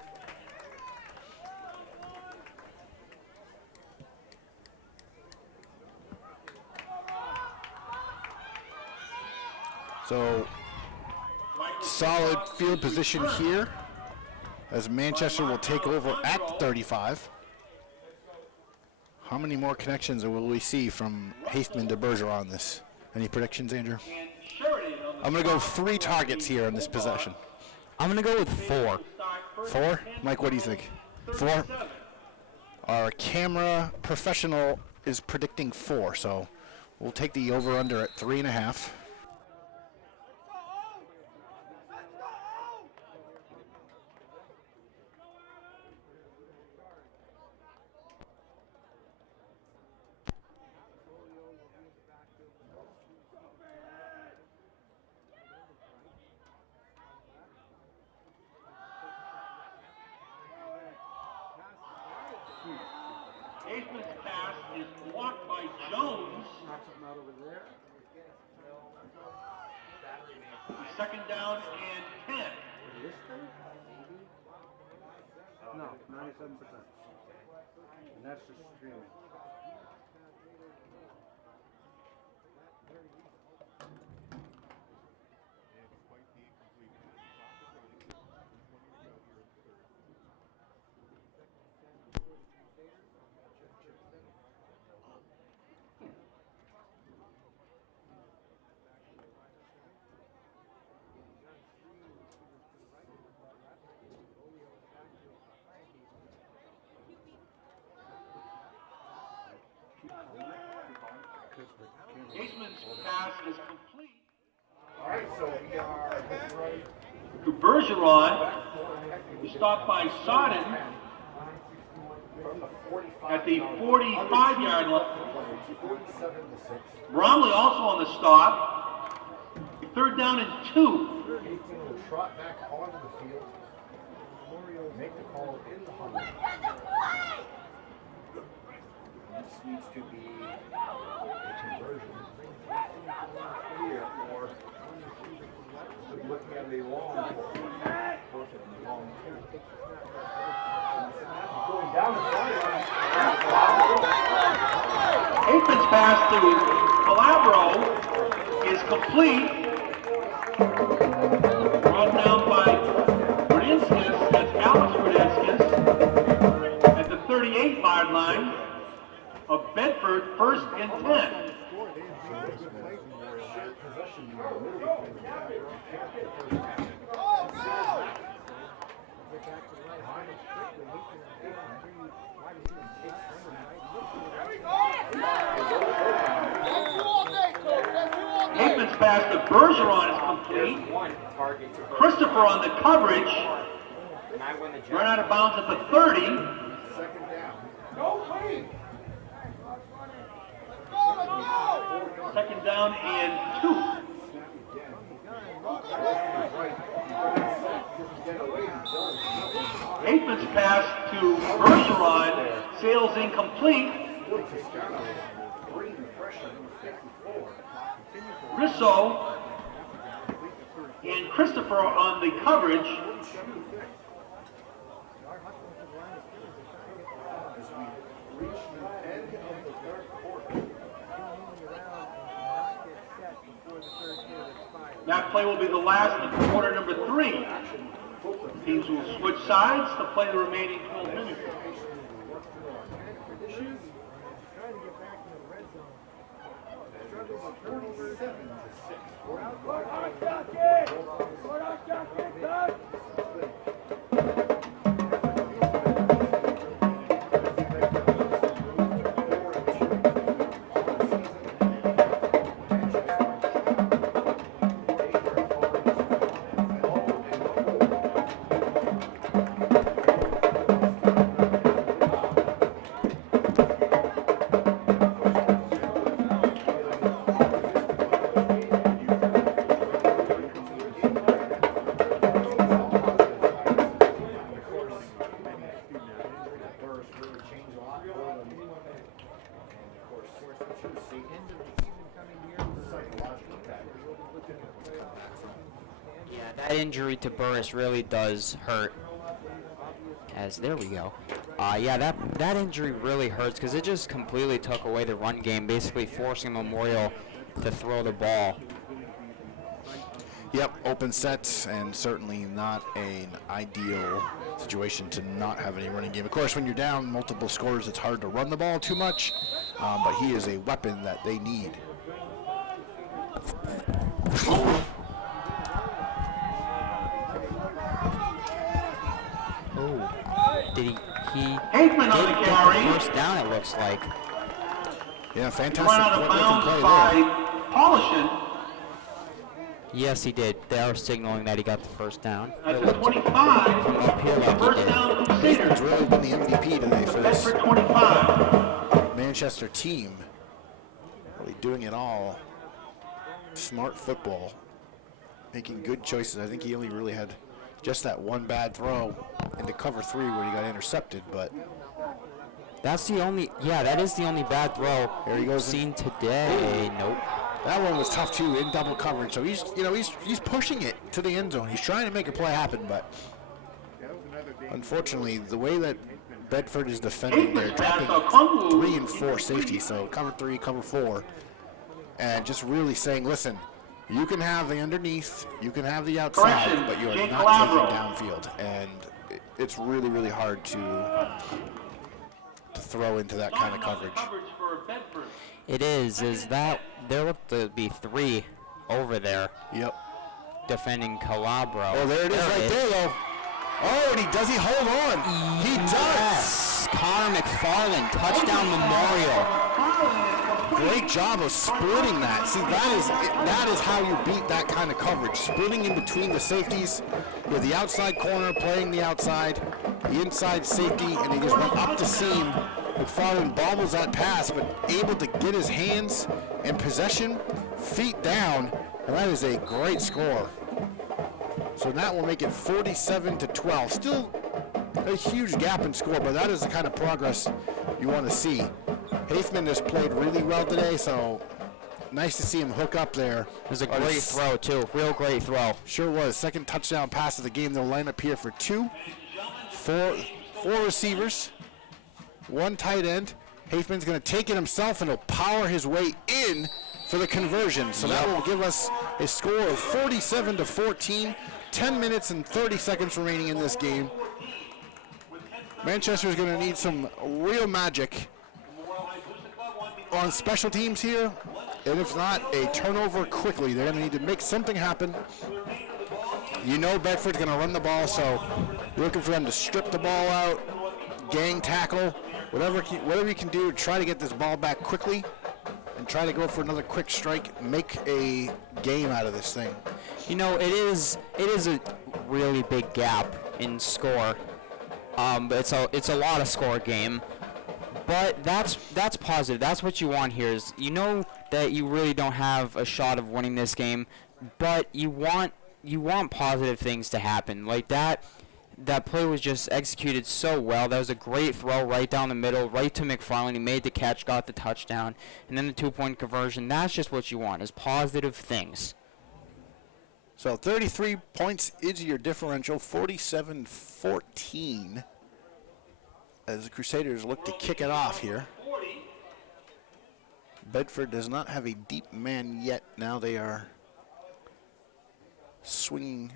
So, solid field position here as Manchester will take over at 35. How many more connections will we see from Haithman to Bergeron on this? Any predictions, Andrew? I'm going to go 3 targets here in this possession. I'm going to go with 4. 4? Mike, what do you think? 4? Our camera professional is predicting 4, so we'll take the over-under at 3.5. Haithman's pass is blocked by Jones. Second down and 10. No, 97%. And that's just streaming. Haithman's pass is complete. All right, so we are To Bergeron, who stopped by Sodden at the 45-yard line. Bromley also on the stop. Third down and 2. will trot back onto the field. Make the call in the huddle. This needs to be a conversion here, or looking at a long going down the sideline. Haithman's pass to Calabro is complete. Brought down by Rudinskis. That's Alex Rudinskis at the 38-yard line of Bedford, first and 10. Haithman's pass to Bergeron is complete. Christopher on the coverage. Run out of bounds at the 30. Second down and 2. Haithman's pass to Bergeron sails incomplete. Risso And Christopher on the coverage. That play will be the last of quarter number 3. Teams will switch sides to play the remaining 12 minutes. That injury to Burris really does hurt. As there we go. Yeah, that injury really hurts because it just completely took away the run game, basically forcing Memorial to throw the ball. Yep, open sets, and certainly not an ideal situation to not have any running game. Of course, when you're down multiple scores, it's hard to run the ball too much, but he is a weapon that they need. Did he Aikman on the did carry. get the first down, it looks like. Yeah, fantastic Run out of looking bounds play by there. Polishin Yes, he did. They are signaling that he got the first down. at the 25. Up here like he First did. down He's Crusaders. really been the MVP today for this Bedford 25. Manchester team. Really doing it all. Smart football. Making good choices. I think he only really had just that one bad throw into cover 3 where he got intercepted, but That's the only, yeah, that is the only bad throw There he goes. seen today. Nope. that one was tough too in double coverage. So he's pushing it to the end zone. He's trying to make a play happen, but unfortunately, the way that Bedford is defending, they're dropping 3 and 4 safety. So cover 3, cover 4, and just really saying, listen, you can have the underneath, you can have the outside, Correction, but you are Jake not Calabro. taking downfield, and it's really, really hard to throw into that kind of coverage. Coverage for Bedford. It is that there look to be 3 over there Yep. defending Calabro. Oh, there it is right there, though. Oh, and he hold on. He does. Yes. Connor McFarland, touchdown Memorial. Great job of splitting that. See, that is how you beat that kind of coverage. Splitting in between the safeties. You have the outside corner playing the outside, the inside safety, and he just went up the seam. McFarland bobbles that pass, but able to get his hands in possession, feet down, and that is a great score. So that will make it 47-12. Still a huge gap in score, but that is the kind of progress you want to see. Hafman has played really well today, so nice to see him hook up there. It was a great throw, too. Real great throw. Sure was. Second touchdown pass of the game. They'll line up here for 2. Four receivers, 1 tight end. Hafman's going to take it himself, and he'll power his way in for the conversion. So that will give us a score of 47-14. 10 minutes and 30 seconds remaining in this game. Manchester is going to need some real magic on special teams here, and if not, a turnover quickly. They're going to need to make something happen. You know Bedford's going to run the ball, so you're looking for them to strip the ball out, gang tackle, whatever you can do to try to get this ball back quickly and try to go for another quick strike, make a game out of this thing. You know, it is a really big gap in score. But it's a lot of score game. But that's positive. That's what you want here. Is you know that you really don't have a shot of winning this game, but you want positive things to happen. Like that play was just executed so well. That was a great throw right down the middle, right to McFarland. He made the catch, got the touchdown, and then the 2-point conversion. That's just what you want, is positive things. So 33 points is your differential, 47-14. As the Crusaders look to kick it off here. Bedford does not have a deep man yet. Now they are swinging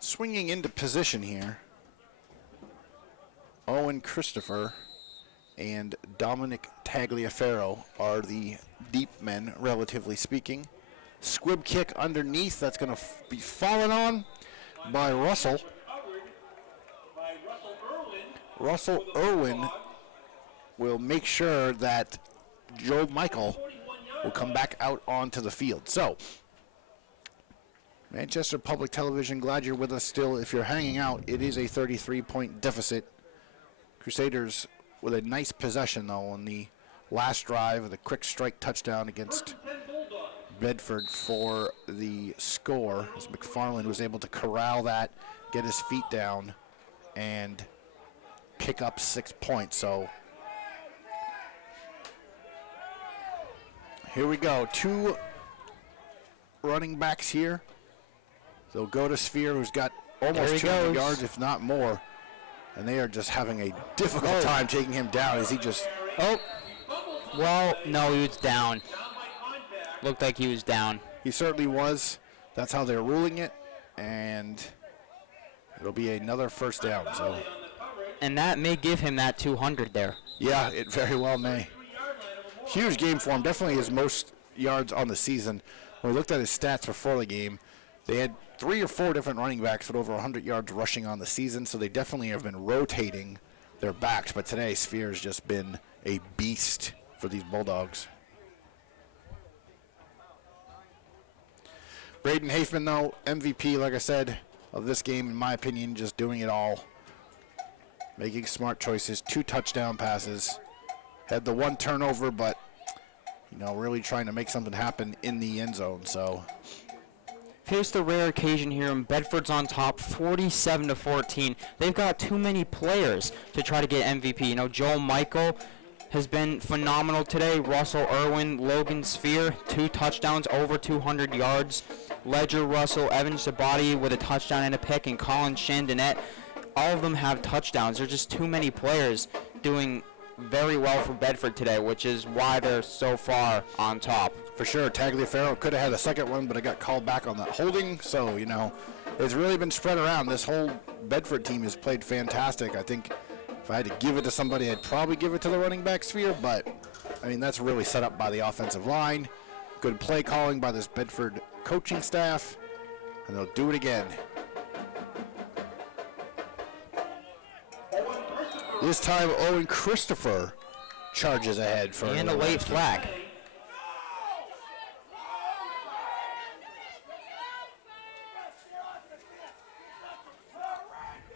into position here. Owen Christopher and Dominic Tagliaferro are the deep men, relatively speaking. Squib kick underneath. That's going to be fallen on by Russell. Russell Irwin will make sure that Joe Michael will come back out onto the field. So, Manchester Public Television, glad you're with us still. If you're hanging out, it is a 33-point deficit. Crusaders with a nice possession, though, on the last drive of the quick strike touchdown against Bedford for the score, as McFarland was able to corral that, get his feet down, and pick up 6 points. So here we go. 2 running backs here. They'll go to Sphere, who's got almost 200 yards, if not more. And they are just having a difficult time taking him down as he just... Oh, well, no, he was down. Looked like he was down. He certainly was. That's how they're ruling it. And it'll be another first down. So, and that may give him that 200 there. yeah, it very well may. Huge game for him. Definitely his most yards on the season. When we looked at his stats before the game, they had 3 or 4 different running backs with over 100 yards rushing on the season, so they definitely have been rotating their backs. But today, Sphere has just been a beast for these Bulldogs. Braden Hafman, though, MVP, like I said, of this game, in my opinion, just doing it all. Making smart choices, 2 touchdown passes. Had the 1 turnover, but, really trying to make something happen in the end zone, so... Here's the rare occasion here, and Bedford's on top, 47-14. They've got too many players to try to get MVP. Joel Michael has been phenomenal today. Russell Irwin, Logan Sphere, 2 touchdowns, over 200 yards. Ledger Russell, Evan Sabati with a touchdown and a pick, and Colin Chandonnet. All of them have touchdowns. There's just too many players doing very well for Bedford today, which is why they're so far on top. For sure, Tagliaferro could have had a second one, but it got called back on that holding. So, it's really been spread around. This whole Bedford team has played fantastic. I think if I had to give it to somebody, I'd probably give it to the running back Sphere, but, that's really set up by the offensive line. Good play calling by this Bedford coaching staff, and they'll do it again. This time, Owen Christopher charges ahead for and a late flag.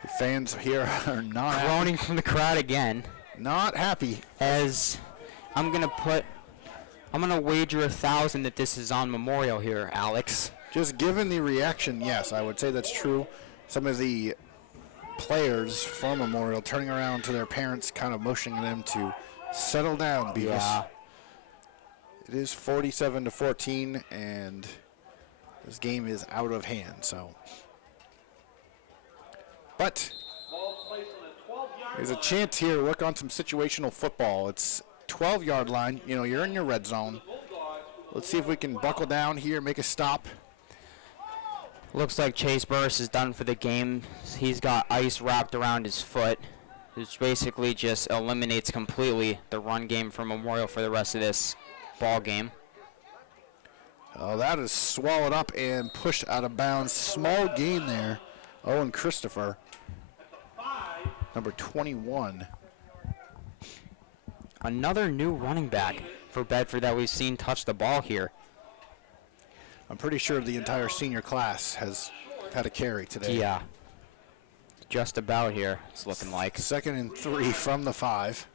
The fans here are not groaning from the crowd again. Not happy. As I'm gonna wager 1,000 that this is on Memorial here, Alex. Just given the reaction, yes, I would say that's true. Some of the players from Memorial turning around to their parents, kind of motioning them to settle down, because it is 47-14, and this game is out of hand. So, but there's a chance here to work on some situational football. It's 12-yard line. You're in your red zone. Let's see if we can buckle down here, make a stop. Looks like Chase Burris is done for the game. He's got ice wrapped around his foot, which basically just eliminates completely the run game for Memorial for the rest of this ball game. Oh, that is swallowed up and pushed out of bounds. Small gain there. Owen Christopher, number 21. Another new running back for Bedford that we've seen touch the ball here. I'm pretty sure the entire senior class has had a carry today. Yeah. Just about here, it's looking like. 2nd and 3 from the 5.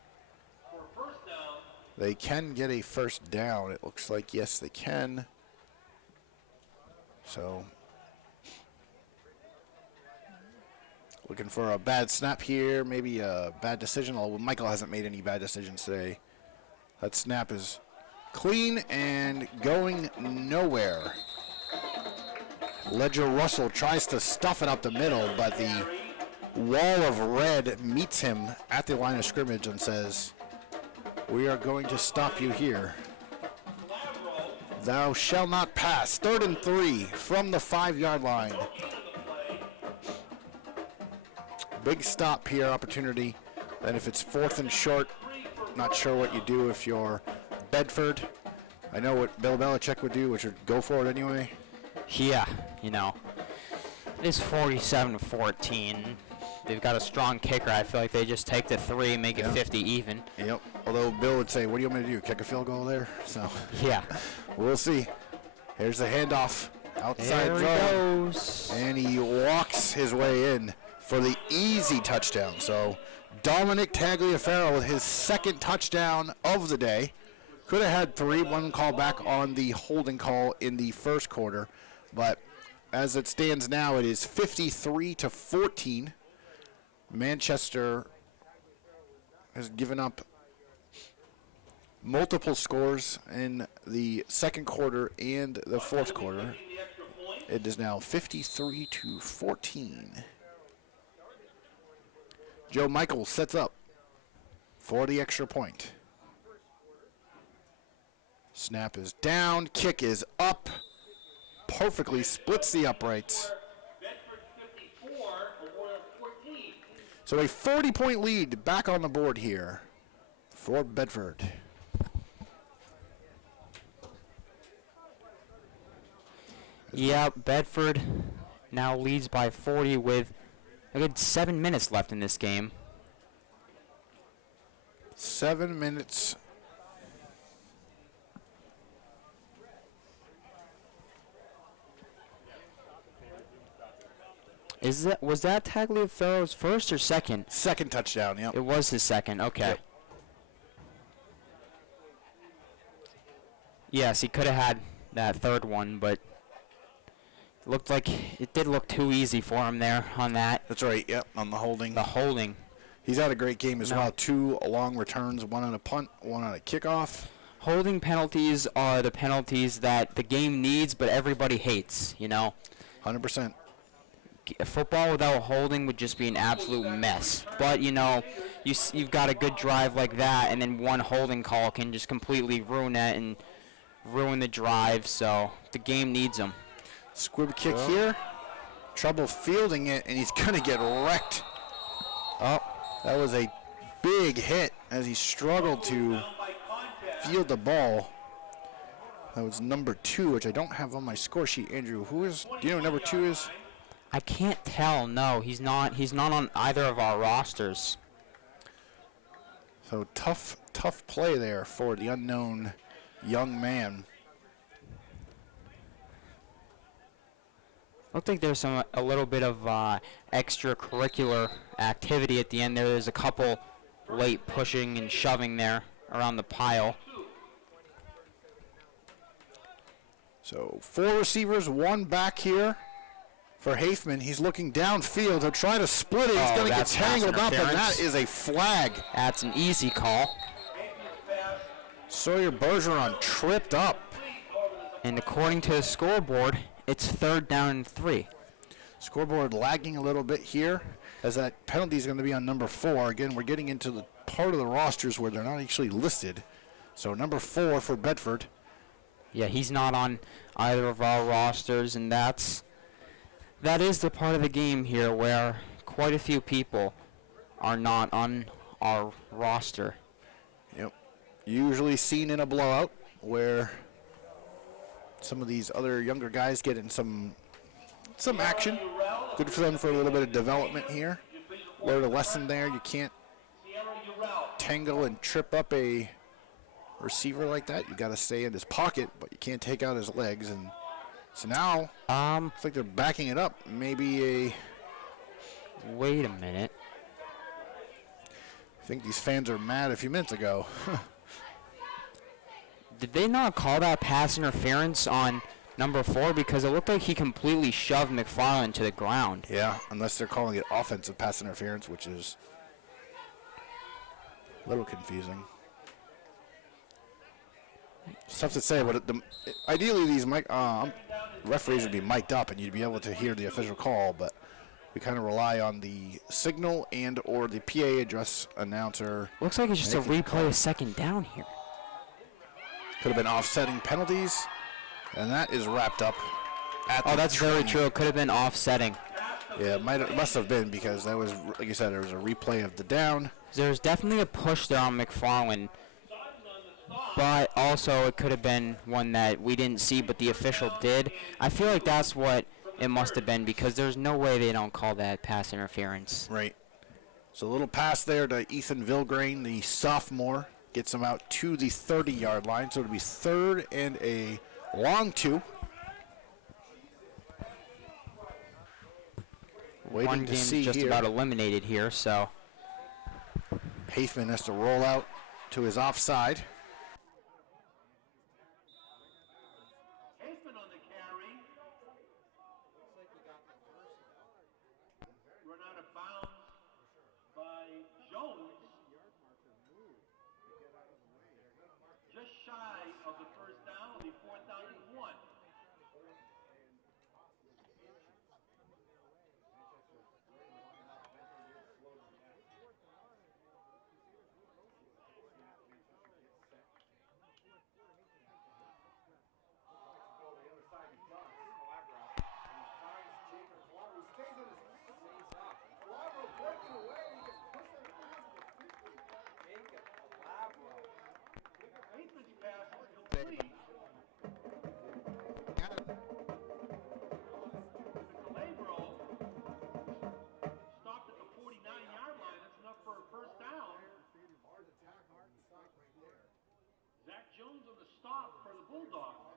They can get a first down, it looks like. Yes, they can. So, looking for a bad snap here, maybe a bad decision. Although Michael hasn't made any bad decisions today. That snap is clean and going nowhere. Ledger Russell tries to stuff it up the middle, but the wall of red meets him at the line of scrimmage and says, "We are going to stop you here. Thou shalt not pass." 3rd and 3 from the 5-yard line. Big stop here, opportunity. Then if it's 4th and short, not sure what you do if you're Bedford. I know what Bill Belichick would do, which would go for it anyway. Yeah, you know, it is 47-14. They've got a strong kicker. I feel like they just take the 3 and make it 50 even. Yep. Although Bill would say, "What do you want me to do? Kick a field goal there?" So Yeah. we'll see. Here's the handoff. Outside There he throw. goes. And he walks his way in for the easy touchdown. So Dominic Tagliaferro with his 2nd touchdown of the day. Could have had 3, one call back on the holding call in the 1st quarter. But as it stands now, it is 53-14. Manchester has given up multiple scores in the 2nd quarter and the 4th quarter. It is now 53-14. Joe Michael sets up for the extra point. Snap is down, kick is up, perfectly splits the uprights. So a 40-point lead back on the board here for Bedford. Yeah, Bedford now leads by 40 with a good 7 minutes left in this game. 7 minutes. Was that Tagliaferro's 1st or 2nd? 2nd touchdown, yep. It was his 2nd. Okay. Yep. Yes, he could have had that 3rd one, but looked like it did look too easy for him there on that. That's right, yep, on the holding. The holding. He's had a great game as No. well. 2 long returns, 1 on a punt, 1 on a kickoff. Holding penalties are the penalties that the game needs, but everybody hates, you know. 100%. Football without holding would just be an absolute mess. But, you know, you've got a good drive like that, and then one holding call can just completely ruin it and ruin the drive. So the game needs them. Squib kick here. Trouble fielding it, and he's going to get wrecked. Oh, that was a big hit as he struggled to field the ball. That was number 2, which I don't have on my score sheet. Andrew, do you know what number 2 is? I can't tell. No, he's not on either of our rosters. So tough play there for the unknown young man. Looked like there's a little bit of extracurricular activity at the end there. There's a couple late pushing and shoving there around the pile. So 4 receivers, 1 back here for Hafman. He's looking downfield. He'll try to split it. He's going to get that's pass tangled up, and interference. that is a flag. That's an easy call. Sawyer Bergeron tripped up. And according to the scoreboard, it's 3rd down and 3. Scoreboard lagging a little bit here, as that penalty is going to be on number 4. Again, we're getting into the part of the rosters where they're not actually listed. So number 4 for Bedford. Yeah, he's not on either of our rosters, and that is the part of the game here where quite a few people are not on our roster. Yep. Usually seen in a blowout where some of these other younger guys get in some action. Good for them for a little bit of development here. Learn a lesson there. You can't tangle and trip up a receiver like that. You got to stay in his pocket, but you can't take out his legs. And so now, looks like they're backing it up. Maybe Wait a minute. I think these fans are mad a few minutes ago. Did they not call that pass interference on number 4? Because it looked like he completely shoved McFarland to the ground. Yeah, unless they're calling it offensive pass interference, which is a little confusing. It's tough to say, but ideally these referees would be mic'd up and you'd be able to hear the official call, but we kind of rely on the signal and or the PA address announcer. Looks like it's just a making the replay of second down here. Could have been offsetting penalties, and that is wrapped up at Oh, the that's very 20. true. It could have been offsetting. Yeah, must have been because that was, like you said, there was a replay of the down. There's definitely a push there on McFarland, but also it could have been one that we didn't see, but the official did. I feel like that's what it must have been because there's no way they don't call that pass interference. Right. So a little pass there to Ethan Vilgrain, the sophomore, gets him out to the 30-yard line. So it'll be 3rd and a long 2. One Waiting to game's see just here. about eliminated here, so Haithman has to roll out to his offside. Haithman on the carry. Run out of bounds by Jones. Just shy of the first down. It'll be 4th down and 1. Haithman's pass is complete. Calabro stopped at the 49-yard line. That's enough for a first down. Zach Jones on the stop for the Bulldogs.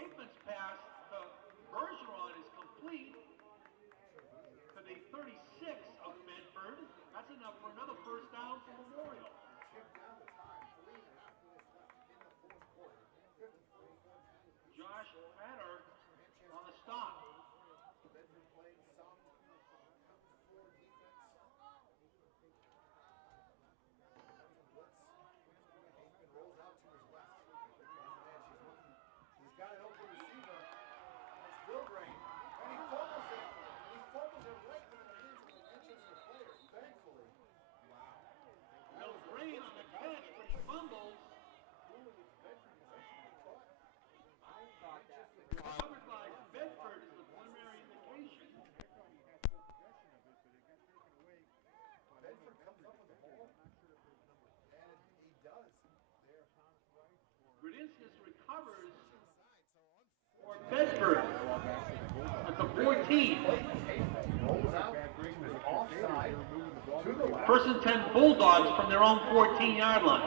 Haithman's pass to Bergeron is complete to the 36 of Bedford. That's enough for another first down for Memorial. Josh Patter on the stop. He's got an open receiver. It's Vilgrain. And he fumbles it. He fumbles it right in the hands of the Manchester player, thankfully. Bill Green on the catch, but he fumbles. Covered by Bedford is the preliminary indication. Bedford comes up with the ball. And he does. Grudinskas recovers for Bedford at the 14. Rolls out. He was offside to the left. First and 10 Bulldogs from their own 14-yard line.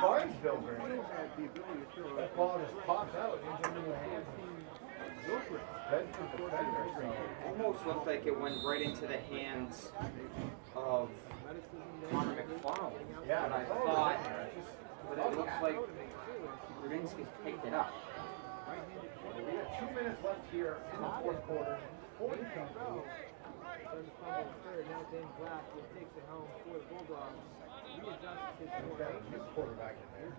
Finds Vilgrain. That ball just pops out into the hands of Bedford defender. Almost looked like it went right into the hands of Connor McFarland. Yeah. But I thought, but it looks like Grudinskas picked it up. We have 2 minutes left here in the fourth quarter. 40 We've got a new quarterback in there.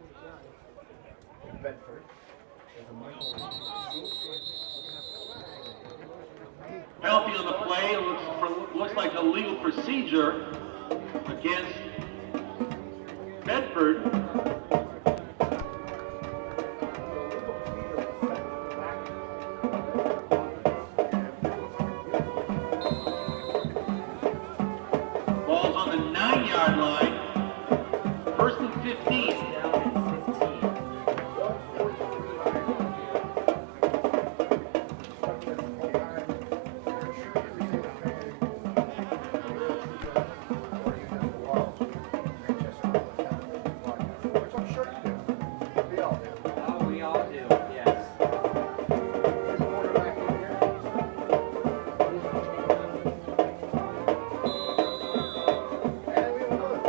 Bedford. Penalty on the play. It looks like a legal procedure against Bedford. Ball's on the 9-yard line. First and 15. Oh, we all do, yes. And we have another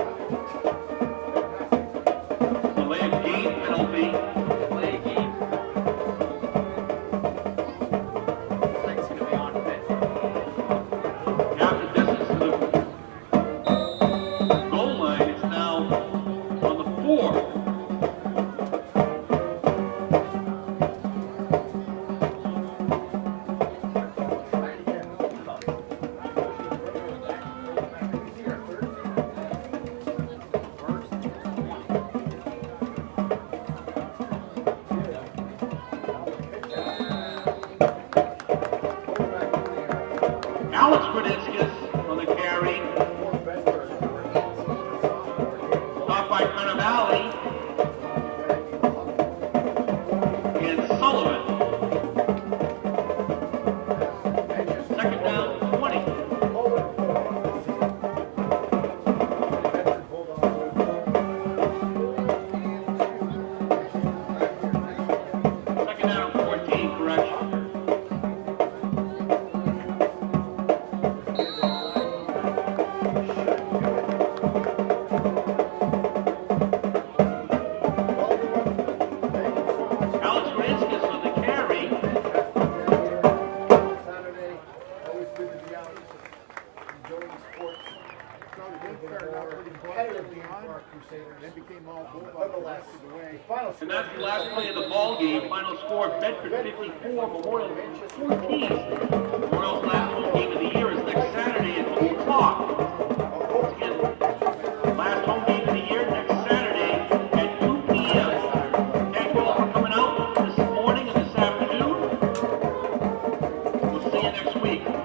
Bedford 54, Memorial 14. Memorial's last home game of the year is next Saturday at 2 o'clock. Again, last home game of the year next Saturday at 2 p.m. Thank you all for coming out this morning and this afternoon. We'll see you next week.